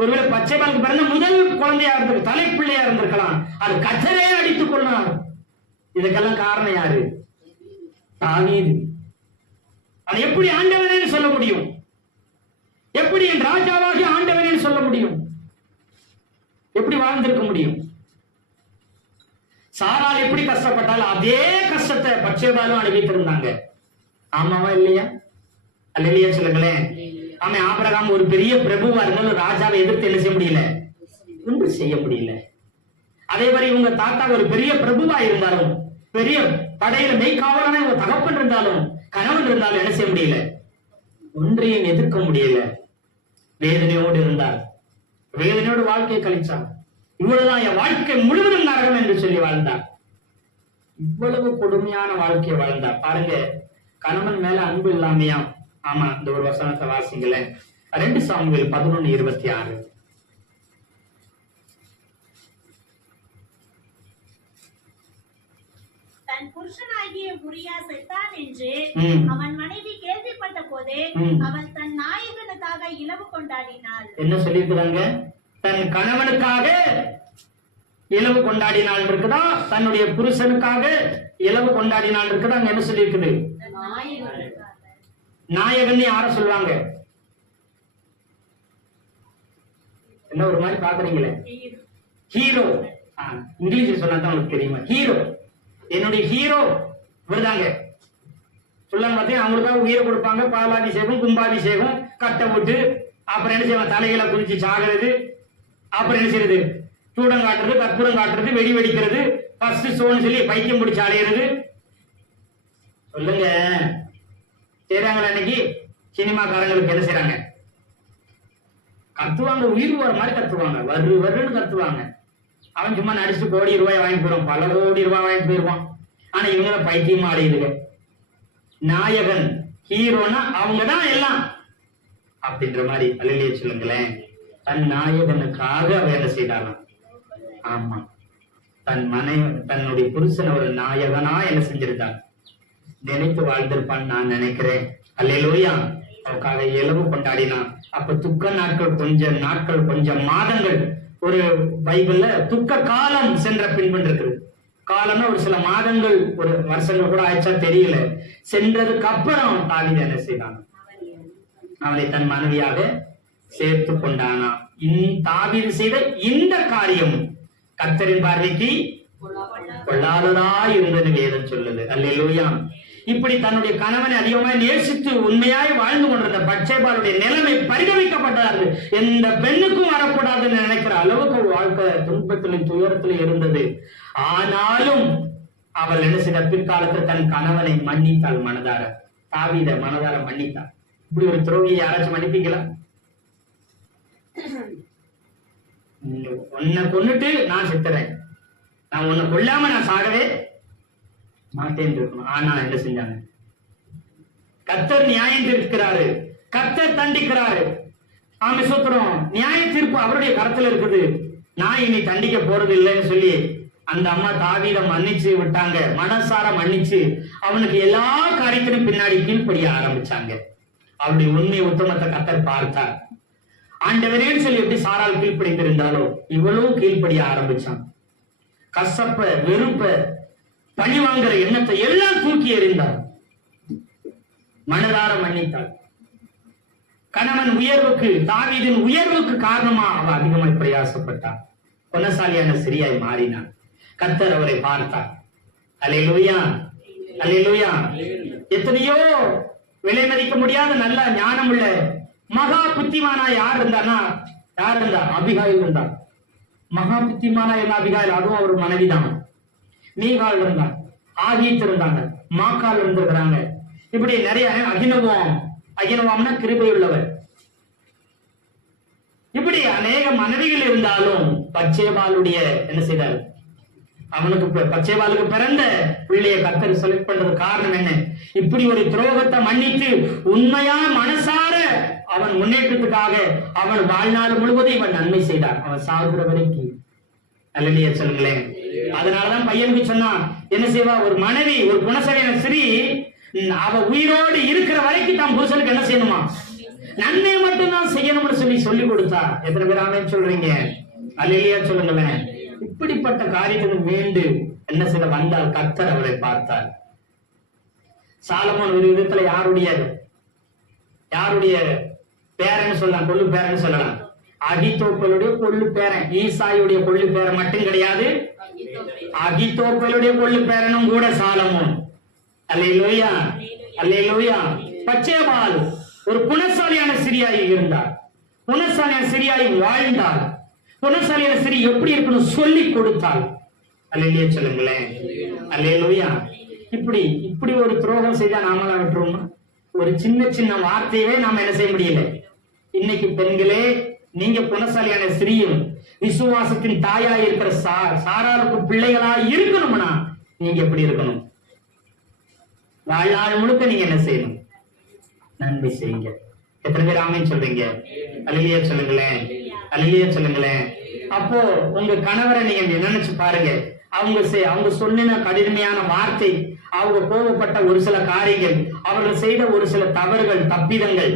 ஒருவேளை பச்சைவாளுக்கு பிறந்த முதல் குழந்தையா இருந்திருக்கு, தலைப்பிள்ளையா இருந்திருக்கலாம். அது கர்த்தரே அடித்துக் கொள்ளார். இதுக்கெல்லாம் காரணம் யாரு? தாவீது. அது எப்படி ஆண்டவனே சொல்ல முடியும்? எப்படி என் ராஜாவாகி ஆண்டவனே சொல்ல முடியும்? எப்படி வாழ்ந்திருக்க முடியும்? சாரால் எப்படி கஷ்டப்பட்டாலும் அதே கஷ்டத்தை பச்சைபாலும் அனுபவித்திருந்தாங்க. ஆமாவா இல்லையா? அல்லேலூயா சொல்லுங்களேன். ஆமா, ஆபிரகாம் ஒரு பெரிய பிரபுவா இருந்தாலும் ராஜாவை எதிர்த்து என்ன செய்ய முடியல, ஒன்று செய்ய முடியல. அதே மாதிரி இவங்க தாத்தா ஒரு பெரிய பிரபுவா இருந்தாலும், பெரிய படையில மெய்காவலான இவங்க தகப்பன் இருந்தாலும், கணவன் இருந்தாலும் என்ன செய்ய முடியல, ஒன்றையும் எதிர்க்க முடியல. வேதனையோடு இருந்தார், வேதனையோடு வாழ்க்கையை கழிச்சார். இவ்வளவுதான் என் வாழ்க்கை முழுவதும் நரகம் என்று சொல்லி வாழ்ந்தார். இவ்வளவு கொடுமையான வாழ்க்கையை வாழ்ந்தார். பாருங்க, கணவன் மேல அன்பு இல்லாமையா? ஆமா, இந்த ஒரு வசனத்தை வாசிங்கள, 2 சாமுவேல் 11:26. தன் புருஷனாகிய உரியா செத்தான் என்று அவன் மனைவி கேள்விப்பட்ட போதே அவள் தன் நாயகனுக்காக இலவு கொண்டாடினாள். என்ன சொல்லியிருக்கிறாங்க? தன் கணவனுக்காக இலவு கொண்டாடினாள் இருக்குதா, தன்னுடைய புருஷனுக்காக இலவு கொண்டாடினாள் இருக்குதா? அங்க என்ன சொல்லி இருக்குது? நாயகன் யார சொல்லுவாங்க? என்ன ஒரு மாதிரி பாக்குறீங்களே, ஹீரோ. இங்கிலீஷ் சொன்னா தான் உங்களுக்கு தெரியுமா? ஹீரோ, என்னுடைய ஹீரோ இவர்தாங்க சொல்லாங்க. பார்த்தீங்கன்னா அவங்களுக்காக உயிரை கொடுப்பாங்க. பாலாபிஷேகம், கும்பாபிஷேகம், கட்டை விட்டு, அப்புறம் என்ன செய்வாங்க, தலைகளை குதிச்சு சாகிறது, அப்புறம் என்ன செய்யறது, சூடம் காட்டுறது, கற்பூரம் காட்டுறது, வெடி வெடிக்கிறது, ஃபர்ஸ்ட் ஷோன்னு சொல்லி பைத்தியம் பிடிச்சி அலையிறது. சொல்லுங்க, செய்யறாங்களா? இன்னைக்கு சினிமாக்காரங்களுக்கு என்ன செய்யறாங்க? கத்துவாங்க, உயிர் வர மாதிரி கத்துவாங்க, வருன்னு கத்துவாங்க. அவன் சும்மா நடிச்சு கோடி ரூபாய் வாங்கி போயிடுவான், பல கோடி ரூபாய் வாங்கி போயிடுவான். ஆனா இவங்க பைத்தியமா அடையுதுங்க. நாயகன் ஹீரோனா அவங்கதான் எல்லாம் அப்படின்ற மாதிரி அல்லையே சொல்லுங்களேன். தன் நாயகனுக்காக வேலை செய்தாலாம். ஆமா, தன்னுடைய புருஷன் ஒரு நாயகனா என்ன செஞ்சிருக்கான், நினைத்து வாழ்ந்திருப்பான் நான் நினைக்கிறேன். அல்லேலூயா. அவருக்காக இலவு கொண்டாடினான். அப்ப துக்க நாட்கள் கொஞ்சம் மாதங்கள், ஒரு பைபிள்ல துக்க காலம் சென்ற பின்பு இருக்குது. காலம்னா ஒரு சில மாதங்கள், ஒரு வருஷங்கள் கூட ஆயிடுச்சா தெரியல. சென்றதுக்கு அப்புறம் தாவீது என்ன செய்தான், அவளை தன் மனைவியாக சேர்த்து கொண்டானா. தாவீது செய்த இந்த காரியம் கர்த்தரின் பார்வைக்கு கொள்ளாததா இருந்தது வேதம் சொல்லுது. அல்லேலூயா. இப்படி தன்னுடைய கணவனை அதிகமாக நேசித்து உண்மையாய் வாழ்ந்து கொண்டிருந்த பத்சேபாளுடைய நிலைமை பரிதவிக்கப்பட்டது. எந்த பெண்ணுக்கும் வரக்கூடாதுன்னு நினைக்கிற அளவுக்கு வாழ்க்கை துன்பத்திலும் துயரத்திலும் இருந்தது. ஆனாலும் அவள் என்ன செய்த, பிற்காலத்தில் தன் கணவனை மன்னித்தாள் மனதார. தாவீத மனதார மன்னித்தாள். இப்படி ஒரு துரோகியை யாராச்சும் மன்னிப்பீங்களா? உன்னை கொன்னுட்டு நான் செத்துறேன், நான் உன்னை கொல்லாம நான் சாகவே மாட்டேன் இருக்கணும். ஆனா என்ன செஞ்சாங்க? கர்த்தர் நியாயம் தீர்க்கிறாரு, கர்த்தர் தண்டிக்கிறாரு. ஆமா, சூத்திரம். நியாய தீர்ப்பு அவருடைய கருத்துல இருக்குது. நான் இனி தண்டிக்க போறது இல்லைன்னு சொல்லி அந்த அம்மா தாவீதை மன்னிச்சு விட்டாங்க. மனசார மன்னிச்சு அவனுக்கு எல்லா காரியத்திலும் பின்னாடி கீழ்ப்படிய ஆரம்பிச்சாங்க. அவருடைய உண்மை உத்தமத்தை கர்த்தர் பார்த்தார். ஆண்டவரேன்னு சொல்லி எப்படி சாரால் கீழ்ப்படிந்திருந்தாலோ இவளும் கீழ்ப்படிய ஆரம்பிச்சான். கசப்ப, வெறுப்ப, பழி வாங்குற எண்ணத்தை எல்லாம் தூக்கி எறிந்தார். மனதார மன்னித்தாள். கணவன் உயர்வுக்கு, தாவீதின் உயர்வுக்கு காரணமா அவ அதிகமாய் பிரயாசப்பட்டார். பொன்னசாலியான சிறியாய் மாறினார். கர்த்தர் அவரை பார்த்தார். அல்லேலூயா, அல்லேலூயா. எத்தனையோ விலை மதிக்க முடியாத நல்ல ஞானம் உள்ள மகா புத்திமானா யார் இருந்தா? அபிகாயில் இருந்தார். மகா புத்திமானா என்ன அபிகாயில்? அதுவும் அவர் மனைவிதான். மீகால் இருந்தாங்க, ஆகீத் இருந்தாங்க, மாக்கால் இருந்திருக்கிறாங்க. இப்படி நிறைய அகினவாம்னா கிருபை உள்ளவர். இப்படி அநேக மனைவிகள் இருந்தாலும் பத்சேபாளுடைய என்ன செய்தார்? பத்சேபாளுக்கு பிறந்த பிள்ளைய கர்த்தர் செலக்ட் பண்றது காரணம் என்ன? இப்படி ஒரு துரோகத்தை மன்னித்து உண்மையா மனசார அவன் முன்னேற்றத்துக்காக அவன் வாழ்நாள் முழுவதும் இவன் நன்மை செய்தார். அவன் சாகுற வரைக்கும். அல்லேலூயா சொல்லுங்களேன். அதனாலதான் பையனுக்கு சொன்னா என்ன செய்வா, ஒரு மனைவி, ஒரு குணசரியான ஸ்திரீ அவ உயிரோடு இருக்கிற வரைக்கும் தான் புருஷனுக்கு என்ன செய்யணுமா, நன்மை மட்டும்தான் செய்யணும்னு சொல்லி கொடுத்தா. எத்தனை பேர் ஆமென் சொல்றீங்க? அல்லேலூயா சொல்லுங்களேன். இப்படிப்பட்ட காரியத்துக்கு மீண்டு என்ன செய்ய வந்தால் கர்த்தர் அவரை பார்த்தார். சாலமோன் ஒரு விதத்துல யாருடைய பேரன்னு சொல்லலாம், கொள்ளு பேரன்னு சொல்லலாம். அகித்தோப்பலுடைய கொள்ளு பேரன். ஈசாயுடைய கொள்ளு பேரன் மட்டும் கிடையாது, அகித்தோப்பலுடைய கொள்ளு பேரனும் கூட சாலமோன். அல்லேலூயா, அல்லேலூயா. பத்சேபாள் ஒரு குணசாலியான ஸ்திரியாய் இருந்தார், குணசாலியான ஸ்திரியாய் வாழ்ந்தாள், குணசாலியான ஸ்திரீ எப்படி இருக்கணும் சொல்லி கொடுத்தாள். அல்லேலூயா சொல்லுங்களேன், அல்லேலூயா. இப்படி ஒரு துரோகம் செய்தா நாமளா விட்டுருவோமா? ஒரு சின்ன சின்ன வார்த்தையவே நாம என்ன செய்ய முடியல. இன்னைக்கு பெண்களே, நீங்க குணசாலியான ஸ்திரீயும் விசுவாசத்தின் தாயா இருக்கிற சாராருக்கு பிள்ளைகளா இருக்கணும்னா நீங்க எப்படி இருக்கணும்? வாழ்நாள் முழுக்க நீங்க என்ன செய்யணும்? நன்மை செய்யுங்க. எத்தனை பேர் ஆமென் சொல்றீங்க? அல்லேலூயா சொல்லுங்களேன், அல்லேலூயா சொல்லுங்களேன். அப்போ உங்க கணவரை நீங்க நினைச்சு பாருங்க. அவங்க சொன்ன கடுமையான வார்த்தை, அவங்க கோபப்பட்ட ஒரு சில காரியங்கள், அவர்கள் செய்த ஒரு சில தவறுகள், தப்பிதங்கள்,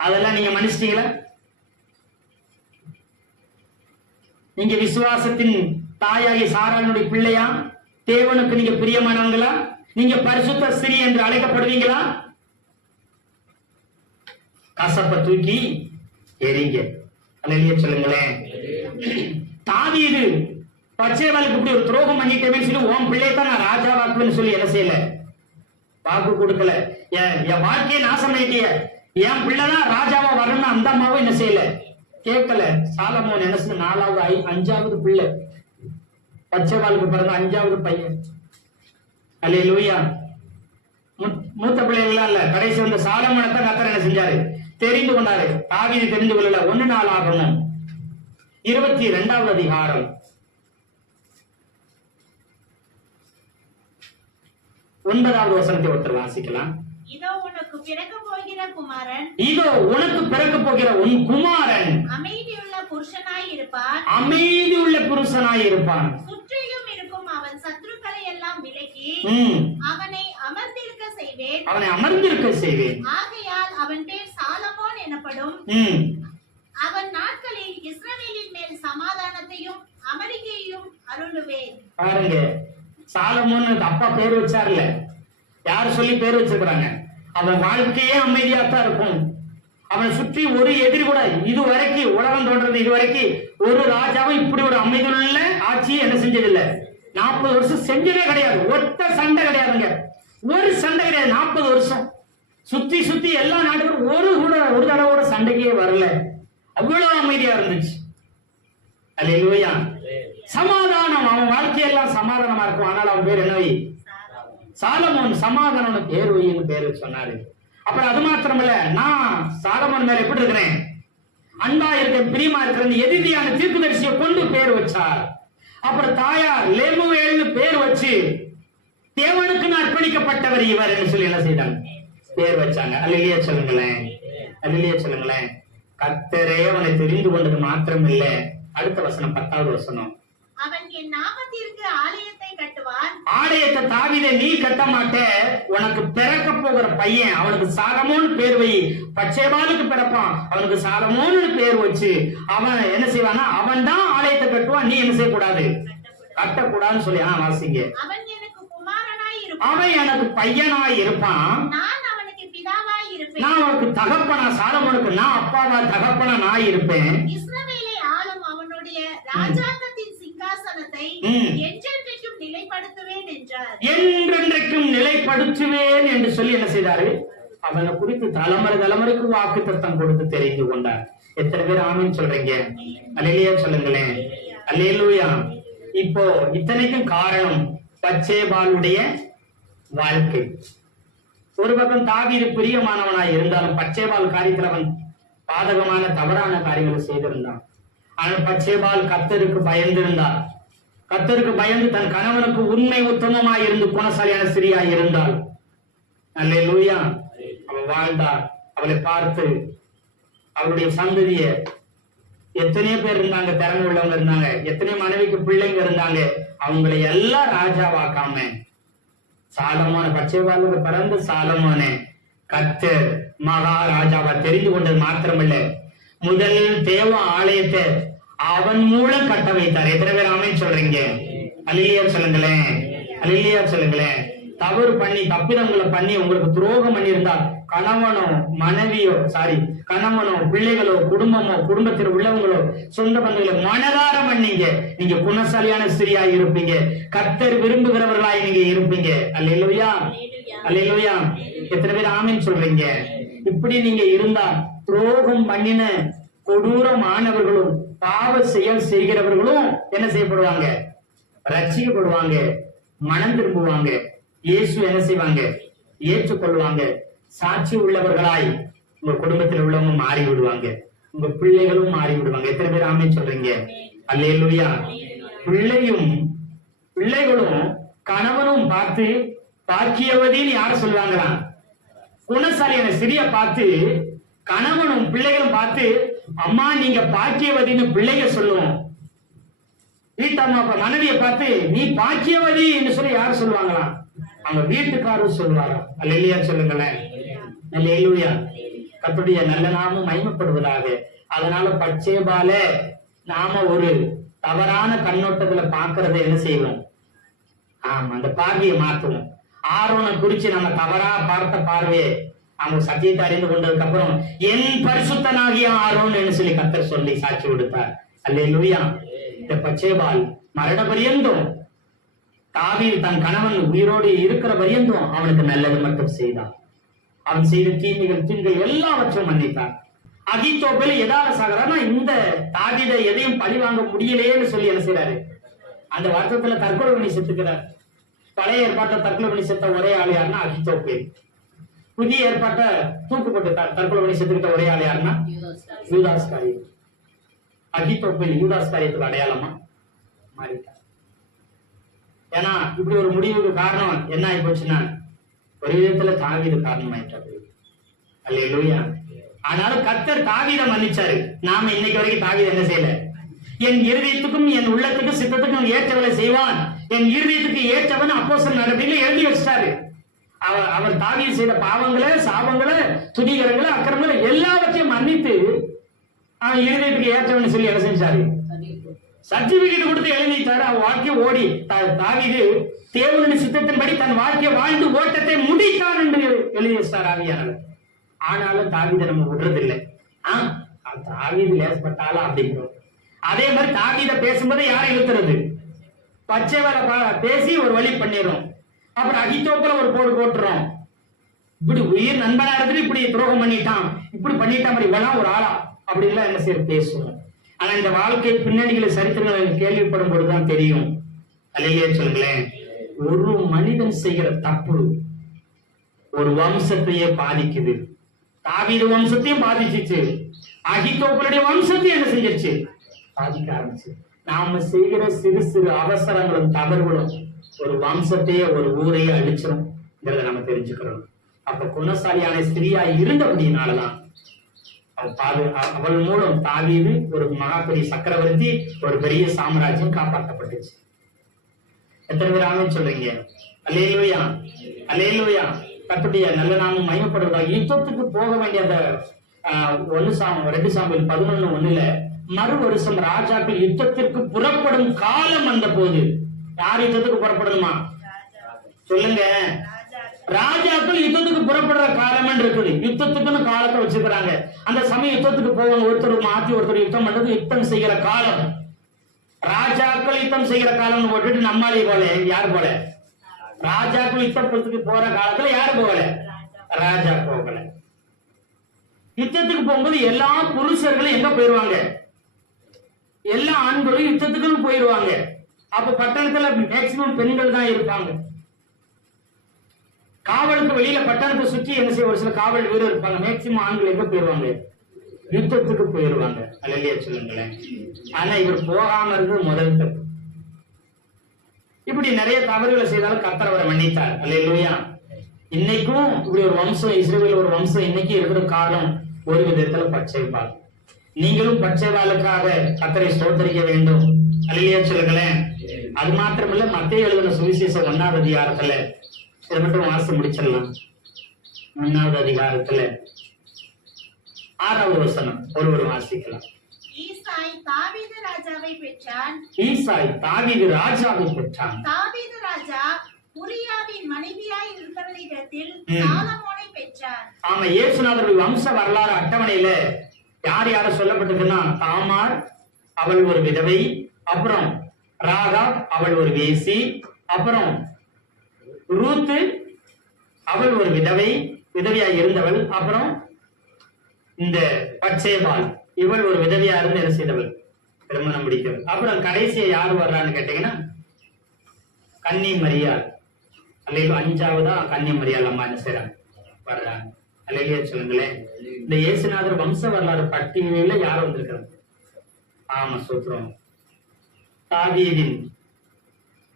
அதெல்லாம் நீங்க மன்னிச்சிட்டீங்களா? நீங்க விசுவாசத்தின் தாயாகிய சாராளுடைய பிள்ளையா? தேவனுக்கு நீங்க பிரியமானவங்களா? நீங்க பரிசுத்த ஸ்திரீ என்று அழைக்கப்படுவீங்களா? கசப்ப தூக்கி எறிங்க. அல்லேலூயா சொல்லுங்களேன். தாவீது பச்சைவாளுக்கு இப்படி ஒரு துரோகம் பண்ணிட்டேன்னு சொல்லி உன் பிள்ளையத்தான் நான் ராஜாவாக்குவேன்னு சொல்லி என்ன செய்யல, வாக்கு கொடுக்கல. என் வாழ்க்கையை நாசம் பண்ணிட்டிய, என் பிள்ளைதான் ராஜாவா வரணும்னு அந்த அம்மாவும் என்ன செய்யல, கேட்கல. சாலமோன் என்ன செய்ய, 4வது 5வது பிள்ளை, பச்சைவாளுக்கு பிறந்த 5வது பையன். அல்லேலூயா. மூத்த பிள்ளைகள் இல்ல, கடைசி வந்த சாலமோனைத்தான் கர்த்தர் என்ன செஞ்சாரு, தெரிந்து கொண்டாரு. தாவீது தெரிந்து கொள்ளல. 1 நாளாகமம் 22வது அதிகாரம் 9வது வசனத்தை ஒருத்தர் வாசிக்கலாம். இதோ உனக்கு பிறக்க போகிற குமாரன், இதோ உனக்கு பிறக்க போகிற உன் குமாரன் அமைதியுள்ள புருஷனாய் இருப்பான், அமைதியுள்ள புருஷனாய் இருப்பான். சுற்றிலும் இருக்கும் அவன் சத்துருக்களை எல்லாம் விலக்கி அவனை அமர்ந்திருக்க செய்வேன், அவனை அமர்ந்திருக்க செய்வேன். ஆகையால் அவன் பேர் சாலமோன் எனப்படும். அவன் நாட்களில் இஸ்ரவேலின் மேல் சமாதானத்தையும் அமெரிக்கையும் அருளுவேன். பாருங்க, சாலமோன் அப்பா பேர் வச்சார்ல, யாரு சொல்லி பேர் வச்சிருக்கிறாங்க? அவன் வாழ்க்கையே அமைதியாத்தான் இருக்கும். அவனை சுற்றி ஒரு எதிரி கூட இதுவரைக்கும் உலகம் தோன்றது இதுவரைக்கும் ஒரு ராஜாவும் இப்படி ஒரு அமைதியுள்ள ஆட்சியை என்ன செஞ்சதில்லை. 40 வருஷம் செஞ்சதே கிடையாது. ஒத்த சண்டை கிடையாதுங்க, ஒரு சண்டை கிடையாது. 40 வருஷம் சுத்தி சுத்தி எல்லா நாட்டுக்கும் ஒரு தடவோட சண்டைக்கே வரல. அவ்வளவு அமைதியா இருந்துச்சு. அல்லேலூயா. சமாதானம், அவன் வாழ்க்கையெல்லாம் சமாதானமா இருக்கும். ஆனால் அவன் பேர் என்ன வை? சாலமோன். சமாதானம் பேர் வைன்னு பேரு சொன்னாரு. அப்புறம் அது மாத்திரமல்ல, நான் சாலமோன் மேல எப்படி இருக்கிறேன், அன்பா இருக்கிறேன், பிரியமா இருக்கிறேன், எதிரியான தீர்க்கதரிசியை கொண்டு பேர் வச்சார். அப்புறம் தாயார் லேமுவேல்னு பேர் வச்சு தேவனுக்கு அர்ப்பணிக்கப்பட்டவர் இவர் என்று சொல்லி என்ன செய்தாங்க, பேர் வச்சாங்க. அல்லேலூயா சொல்லுங்களேன், அல்லேலூயா சொல்லுங்களேன். கர்த்தரே அவனை தெரிந்து கொண்டது மாத்திரம் இல்ல. அடுத்த வசனம் 10வது வசனம், அவன் என் நாமத்திற்கு ஆலயத்தை கட்டுவான். ஆலயத்தை தாவீதை நீ கட்ட மாட்ட, உனக்கு பிறக்க போகிற பையன் அவனுக்கு சாலமோன் பேர் வை. பச்சைபாலுக்கு பிறப்பான், அவனுக்கு சாலமோன் பேர் வச்சு அவன் என்ன செய்வானா, அவன் தான் ஆலயத்தை கட்டுவான். நீ என்ன செய்யக்கூடாது, கட்டக்கூடாதுன்னு சொல்லி வாசிங்க. அவன் எனக்கு குமாரனாய் இருப்பான், அவன் எனக்கு பையனாய் இருப்பான், நான் அவனுக்கு பிதாவாய் இருப்பேன், நான் அவனுக்கு தகப்பனா, சாலமோனுக்கு நான் அப்பாவா தகப்பனா நான் இருப்பேன். இஸ்ரவேலை ஆளும் அவனுடைய ராஜாங்கத்தின் சிங்காசனத்தை என்றென்றைக்கும் நிலைப்படுத்துவேன் என்றார். என்றென்றைக்கும் நிலைப்படுத்துவேன் என்று சொல்லி என்ன செய்தாரு, அவனை குறித்து தலைமுறைக்கு வாக்குத்தத்தம் கொடுத்து தெரிந்து கொண்டார். எத்தனை பேர் ஆமென் சொல்றீங்க? அல்லேலூயா சொல்லுங்களேன், அல்லேலூயா. இப்போ இத்தனைக்கும் காரணம் பச்சேபாலுடைய வாழ்க்கை. ஒரு பக்கம் தாவீது பிரியமானவனாய் இருந்தாலும் பச்சேபால் காரியத்தில் அவன் பாதகமான தவறான காரியங்களை செய்திருந்தான். ஆனால் பச்சேபால் கர்த்தருக்கு பயந்திருந்தார். கர்த்தருக்கு பயந்து தன் கணவனுக்கு உண்மை உத்தமமாய் இருந்து குணசாலியான ஸ்திரியாய் இருந்தாள். அல்லேலூயா. அவள் வாழ்ந்தார். அவளை பார்த்து அவளுடைய சந்ததிய எத்தனையோ பேர் இருந்தாங்க, திறமை உள்ளவங்க இருந்தாங்க, எத்தனையோ மனைவிக்கு பிள்ளைங்க இருந்தாங்க. அவங்களை எல்லாம் ராஜாவாக்காம சாலமோன, பச்சைவாளுக்கு பிறந்த சாலமோனே கர்த்தர் மகாராஜாவா தெரிந்து கொண்டது மாத்திரமல்ல, முதல் தேவ ஆலயத்தை அவன் மூலம் கட்ட வைத்தார். எத்தனை பேர் ஆமென் சொல்றீங்க? அல்லேலூயா சொல்லுங்களேன், அல்லேலூயா சொல்லுங்களேன். தவறு பண்ணி தப்பிதங்களை பண்ணி உங்களுக்கு துரோகம் பண்ணியிருந்தா கணவனோ மனைவியோ கணவனோ பிள்ளைகளோ குடும்பமோ குடும்பத்தில் உள்ளவங்களோ சொந்த பந்தங்களோ மனதார மன்னிங்க. நீங்க குணசாலியான ஸ்திரியா இருப்பீங்க. கர்த்தர் விரும்புகிறவர்களாய் நீங்க இருப்பீங்க. அல்லேலூயா, அல்லேலூயா. எத்தனை பேர் ஆமீன் சொல்றீங்க? இப்படி நீங்க இருந்தா துரோகம் பண்ணின கொடூரமானவர்களும் பாவ செயல் செய்கிறவர்களும் என்ன செய்யப்படுவாங்க? ரட்சிக்கப்படுவாங்க, மனம் திரும்புவாங்க. இயேசு என்ன செய்வாங்க? ஏற்றுக்கொள்வாங்க. சாட்சி உள்ளவர்களாய் உங்க குடும்பத்தில் உள்ளவங்க மாறி விடுவாங்க, உங்க பிள்ளைகளும் மாறி விடுவாங்க. எத்தனை பேர் ஆமென் சொல்றீங்க? அல்லேலூயா. பிள்ளைகளும் கணவனும் பார்த்து பாக்கியவதின்னு யார சொல்லுவாங்களா? குணசாலியான ஸ்திரிய பார்த்து கணவனும் பிள்ளைகளும் பார்த்து அம்மா நீங்க பாக்கியவதின்னு பிள்ளைங்க சொல்லுவோம். வீட்டம்மா மனைவியை பார்த்து நீ பாக்கியவதி என்று சொல்லி யாரு சொல்லுவாங்களா? அவங்க வீட்டுக்காரரும் சொல்லுவாரா? அல்லேலூயா சொல்லுங்களேன். அல்லேலூயா. கர்த்தருடைய நல்ல நாமம் மகிமைப்படுவதாக. அதனால பச்சேபால நாம ஒரு தவறான கண்ணோட்டத்துல பாக்குறத என்ன செய்வோம்? அந்த பார்வையை மாத்துவோம். ஆரோனை குறிச்சு நம்ம தவறா பார்த்த பார்வையை அவங்க சத்தியத்தை அறிந்து கொண்டதுக்கு அப்புறம் என் பரிசுத்தனாகிய ஆரோன் என்று சொல்லி கர்த்தர் சொல்லி சாட்சி கொடுத்தார். அல்லேலூயா. இந்த பச்சேபால் மரண பரியந்தம் தாவீது தன் கணவன் உயிரோடு இருக்கிற பரியந்தம் அவனுக்கு நல்லது மட்டும் செய்தான். அவன் செய்த தீமைகள் எல்லாவற்றையும் மன்னித்தான். அகித்தோப்பேல் எதால சாகிறார்னா இந்த தாவீதை எதையும் பழி வாங்க முடியலையேன்னு சொல்லி என்ன செய்யறாரு? அந்த வருத்தத்துல தற்கொலை பண்ணி செத்துக்கிறார். பழைய ஏற்பாட்டை தற்கொலை பண்ணி செத்த ஒரே ஆள் யாருன்னா அகித்தோப்பேல். புதிய ஏற்பாட்டை தூக்குப்பட்டு தற்கொலை பண்ணி செத்துக்கிட்ட ஒரே ஆள் யாருன்னா யூதாஸ் காரியத். அகித்தோப்பேல் யூதாஸ் காரியத்துக்கு அடையாளமா மாறிட்டார். ஏன்னா இப்படி ஒரு முடிவுக்கு காரணம் என்ன ஆகி போச்சுன்னா ஒரு விதத்துல தாவீது காரணமாயிட்டாரு. அல்லேலூயா. ஆனாலும் கர்த்தர் தாவீதை மன்னிச்சாரு. நாம இன்னைக்கு வரைக்கும் தாவீது என்ன செய்யல? என் இருதயத்துக்கும் என் உள்ளத்துக்கும் சித்தத்துக்கும் ஏற்றவளை செய்வான், என் இருதயத்துக்கு ஏற்றவன் அப்போஸ்தலர் நடவடிக்கையில எழுதி வச்சிட்டாரு. அவர் தாவீது செய்த பாவங்களை, சாபங்களை, துதிகரங்களை, அக்கிரமங்களை எல்லாவற்றையும் மன்னித்து அவன் இருதயத்துக்கு ஏற்றவன் சொல்லி என்ன செஞ்சாரு? சர்டிபிகேட் கொடுத்து எழுதிட்டாரு. அவன் வாழ்க்கைய ஓடி தாவீது தேவனுடைய சித்தத்தின்படி தன் வாழ்க்கையை வாழ்ந்து ஓட்டத்தை முடித்தான் என்று எழுதி வச்சார் ஆவியானவர். ஆனாலும் தாவீதை நம்ம விடுறதில்லை. தாவீது லேசப்பட்டாலும் அப்படிங்கிறோம். அதே மாதிரி தாவீதை பேசும்போது யாரை இழுத்துறது? பச்சைவரை பேசி ஒரு வழி பண்ணிடுறோம். அப்புறம் அகித்தோப்புல ஒரு போடு போட்டுறோம். இப்படி உயிர் நண்பனா இருந்துட்டு இப்படி துரோகம் பண்ணிட்டான், இப்படி பண்ணிட்டான், மாதிரி இவெல்லாம் ஒரு ஆளா அப்படி எல்லாம் என்ன செய்ய பேசுவோம். ஆனா இந்த வாழ்க்கை பின்னணிகளை சரித்திரங்களை கேள்விப்படும் பொழுதுதான் தெரியும். அல்லேலூயா சொல்லுங்களேன். ஒரு மனிதன் செய்கிற தப்பு ஒரு வம்சத்தையே பாதிக்குது. தாவீது வம்சத்தையும் பாதிச்சிச்சு, அகித்தோப்பலுடைய வம்சத்தையும் என்ன செஞ்சிருச்சு? பாதிக்க ஆரம்பிச்சு. நாம செய்கிற சிறு சிறு அவசரங்களும் தவறுகளும் ஒரு வம்சத்தையே ஒரு ஊரையே அழிச்சிடும் நம்ம தெரிஞ்சுக்கிறோம். அப்ப குணசாலியான ஸ்திரியா இருந்தபடினாலதான் அவள் மூலம் தாவீது ஒரு மகா பெரிய சக்கரவர்த்தி, ஒரு பெரிய சாம்ராஜ்யம் காப்பாற்றப்பட்டுச்சு. எத்தனை பேர் ஆமென் சொல்றீங்க? அல்லேலூயா, அல்லேலூயா. கர்த்தருடைய நல்ல நாமம் மகிமைப்படுவதாக. யுத்தத்துக்கு போக வேண்டிய அந்த 2 சாமுவேல் 11:1 மறு வருஷம் ராஜாக்கள் யுத்தத்திற்கு புறப்படும் காலம் வந்த போது, யார் யுத்தத்துக்கு புறப்படணுமா சொல்லுங்க? ராஜாக்கள் யுத்தத்துக்கு புறப்படுற காலம் இருக்குது. யுத்தத்துக்குன்னு காலத்தை வச்சுக்கிறாங்க. அந்த சமயம் யுத்தத்துக்கு போவாங்க. ஒருத்தர் மாத்தி ஒருத்தர் யுத்தம் பண்றது யுத்தம் செய்கிற காலம். ராஜாக்கள் யுத்தம் செய்கிற காலம் போட்டுட்டு நம்மாலே போல யாரு போல? ராஜாக்கள் யுத்தத்துக்கு போற காலத்துல யாரு போகல? ராஜா போகல. யுத்தத்துக்கு போகும்போது எல்லா புருஷர்களும் எங்க போயிருவாங்க? எல்லா ஆண்களும் யுத்தத்துக்குன்னு போயிருவாங்க. அப்ப பட்டணத்துல மேக்சிமம் பெண்கள் தான் இருப்பாங்க. காவலுக்கு வெளியில பட்டணத்தை சுற்றி என்ன செய்ய ஒரு சில காவல் வீரர் இருப்பாங்க. மேக்சிமம் ஆண்கள் எங்க போயிருவாங்க? யுத்தத்துக்கு போயிருவாங்க. அல்லேலூயா சொல்லுங்களேன். ஆனா இவர் போகாம இருந்து முதல் தப்பு. இப்படி நிறைய தவறுகளை செய்தாலும் கர்த்தர் அவரை மன்னித்தார். அல்லேலூயா. இன்னைக்கும் இப்படி ஒரு வம்சம், இஸ்ரவேல் ஒரு வம்சம் இன்னைக்கு இருக்கிற காரணம் ஒரு விதத்துல பச்சைவால். நீங்களும் பச்சைவாலுக்காக கர்த்தரை ஸ்தோத்திரிக்க வேண்டும். அல்லேலூயா சொல்லுங்களேன். அது மாத்திரமல்ல, மத்தேயு எழுதின சுவிசேஷம் 1வது அதிகாரத்துல இதை மட்டும் வாசி முடிச்சிடலாம். 1வது அதிகாரத்துல 6வது வசனம் ஒருவர் வாசிக்கலாம். ஈசாய் தாவீது ராஜாவை பெற்றான். ஈசாய் தாவீது ராஜாவை பெற்றான். தாவீது ராஜா உரியாவின் மனைவியாய் இருந்தவளிடத்தில் ம். சாலமோனை பெற்றார். ஆமா, இயேசுநாதருடைய வம்ச வரலாறு அட்டவணையில யார் யார சொல்லப்பட்டிருக்குன்னா, தாமார் அவள் ஒரு விதவை, அப்புறம் ராகாப் அவள் ஒரு வேசி, அப்புறம் ரூத்து அவள் ஒரு விதவையாய் இருந்தவள், அப்புறம் இந்த பட்சேபால் இவள் ஒரு விதவையா இருந்து என்ன செய்தவள், திருமணம் முடித்தவள். அப்புறம் கடைசியா யார் வர்றான்னு கேட்டீங்கன்னா கன்னி மரியாள். அல்லையில 5வதா கன்னி மரியாள் அம்மா என்ன செய்றாங்க, வர்றாங்க. அல்லையா சொல்லுங்களேன். இந்த இயேசுநாதர் வம்ச வரலாறு பட்டியலில் யார் வந்திருக்கிறாங்க? ஆமா, சூத்திரம். தாவீதின்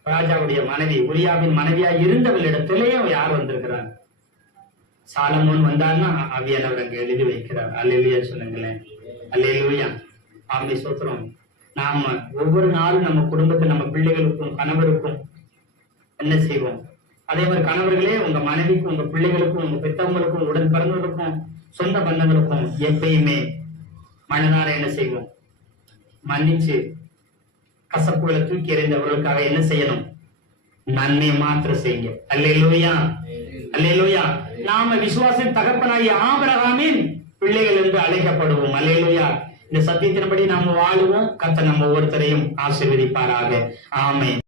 ராஜாவுடைய மனைவி உரியாவின் மனைவியா இருந்தவளிடத்திலேயே யார் வந்திருக்கிறாங்க? சாலமோன் வந்தான்னா அவியானவர் அங்க எழுதி வைக்கிறார். அல்லேலூயா சொல்லுங்களேன். அல்லேலூயா. ஆமே, சூத்திரம். நாம ஒவ்வொரு நாளும் நம்ம குடும்பத்தில் நம்ம பிள்ளைகளுக்கும் கணவருக்கும் என்ன செய்வோம்? அதே மாதிரி கணவர்களே உங்க மனைவிக்கும் உங்க பிள்ளைகளுக்கும் உங்க பெற்றவங்களுக்கும் உடன் பிறந்தவர்களுக்கும் சொந்த பந்தங்களுக்கும் எப்பயுமே மனதார என்ன செய்வோம்? மன்னிச்சு கசப்புகளை தூக்கி எறிந்தவர்களுக்காக என்ன செய்யணும்? நன்மை மாத்திரம் செய்யுங்க. அல்லேலூயா, அல்லேலூயா. நாம விசுவாசின் தகப்பனாகிய ஆபிரகாமின் பிள்ளைகள் என்று அழைக்கப்படுவோம். அல்லேலூயா. இந்த சத்தியத்தின்படி நாம் வாழுவோம். கர்த்தர் நம்ம ஒவ்வொருத்தரையும் ஆசீர்வதிப்பாராக. ஆமென்.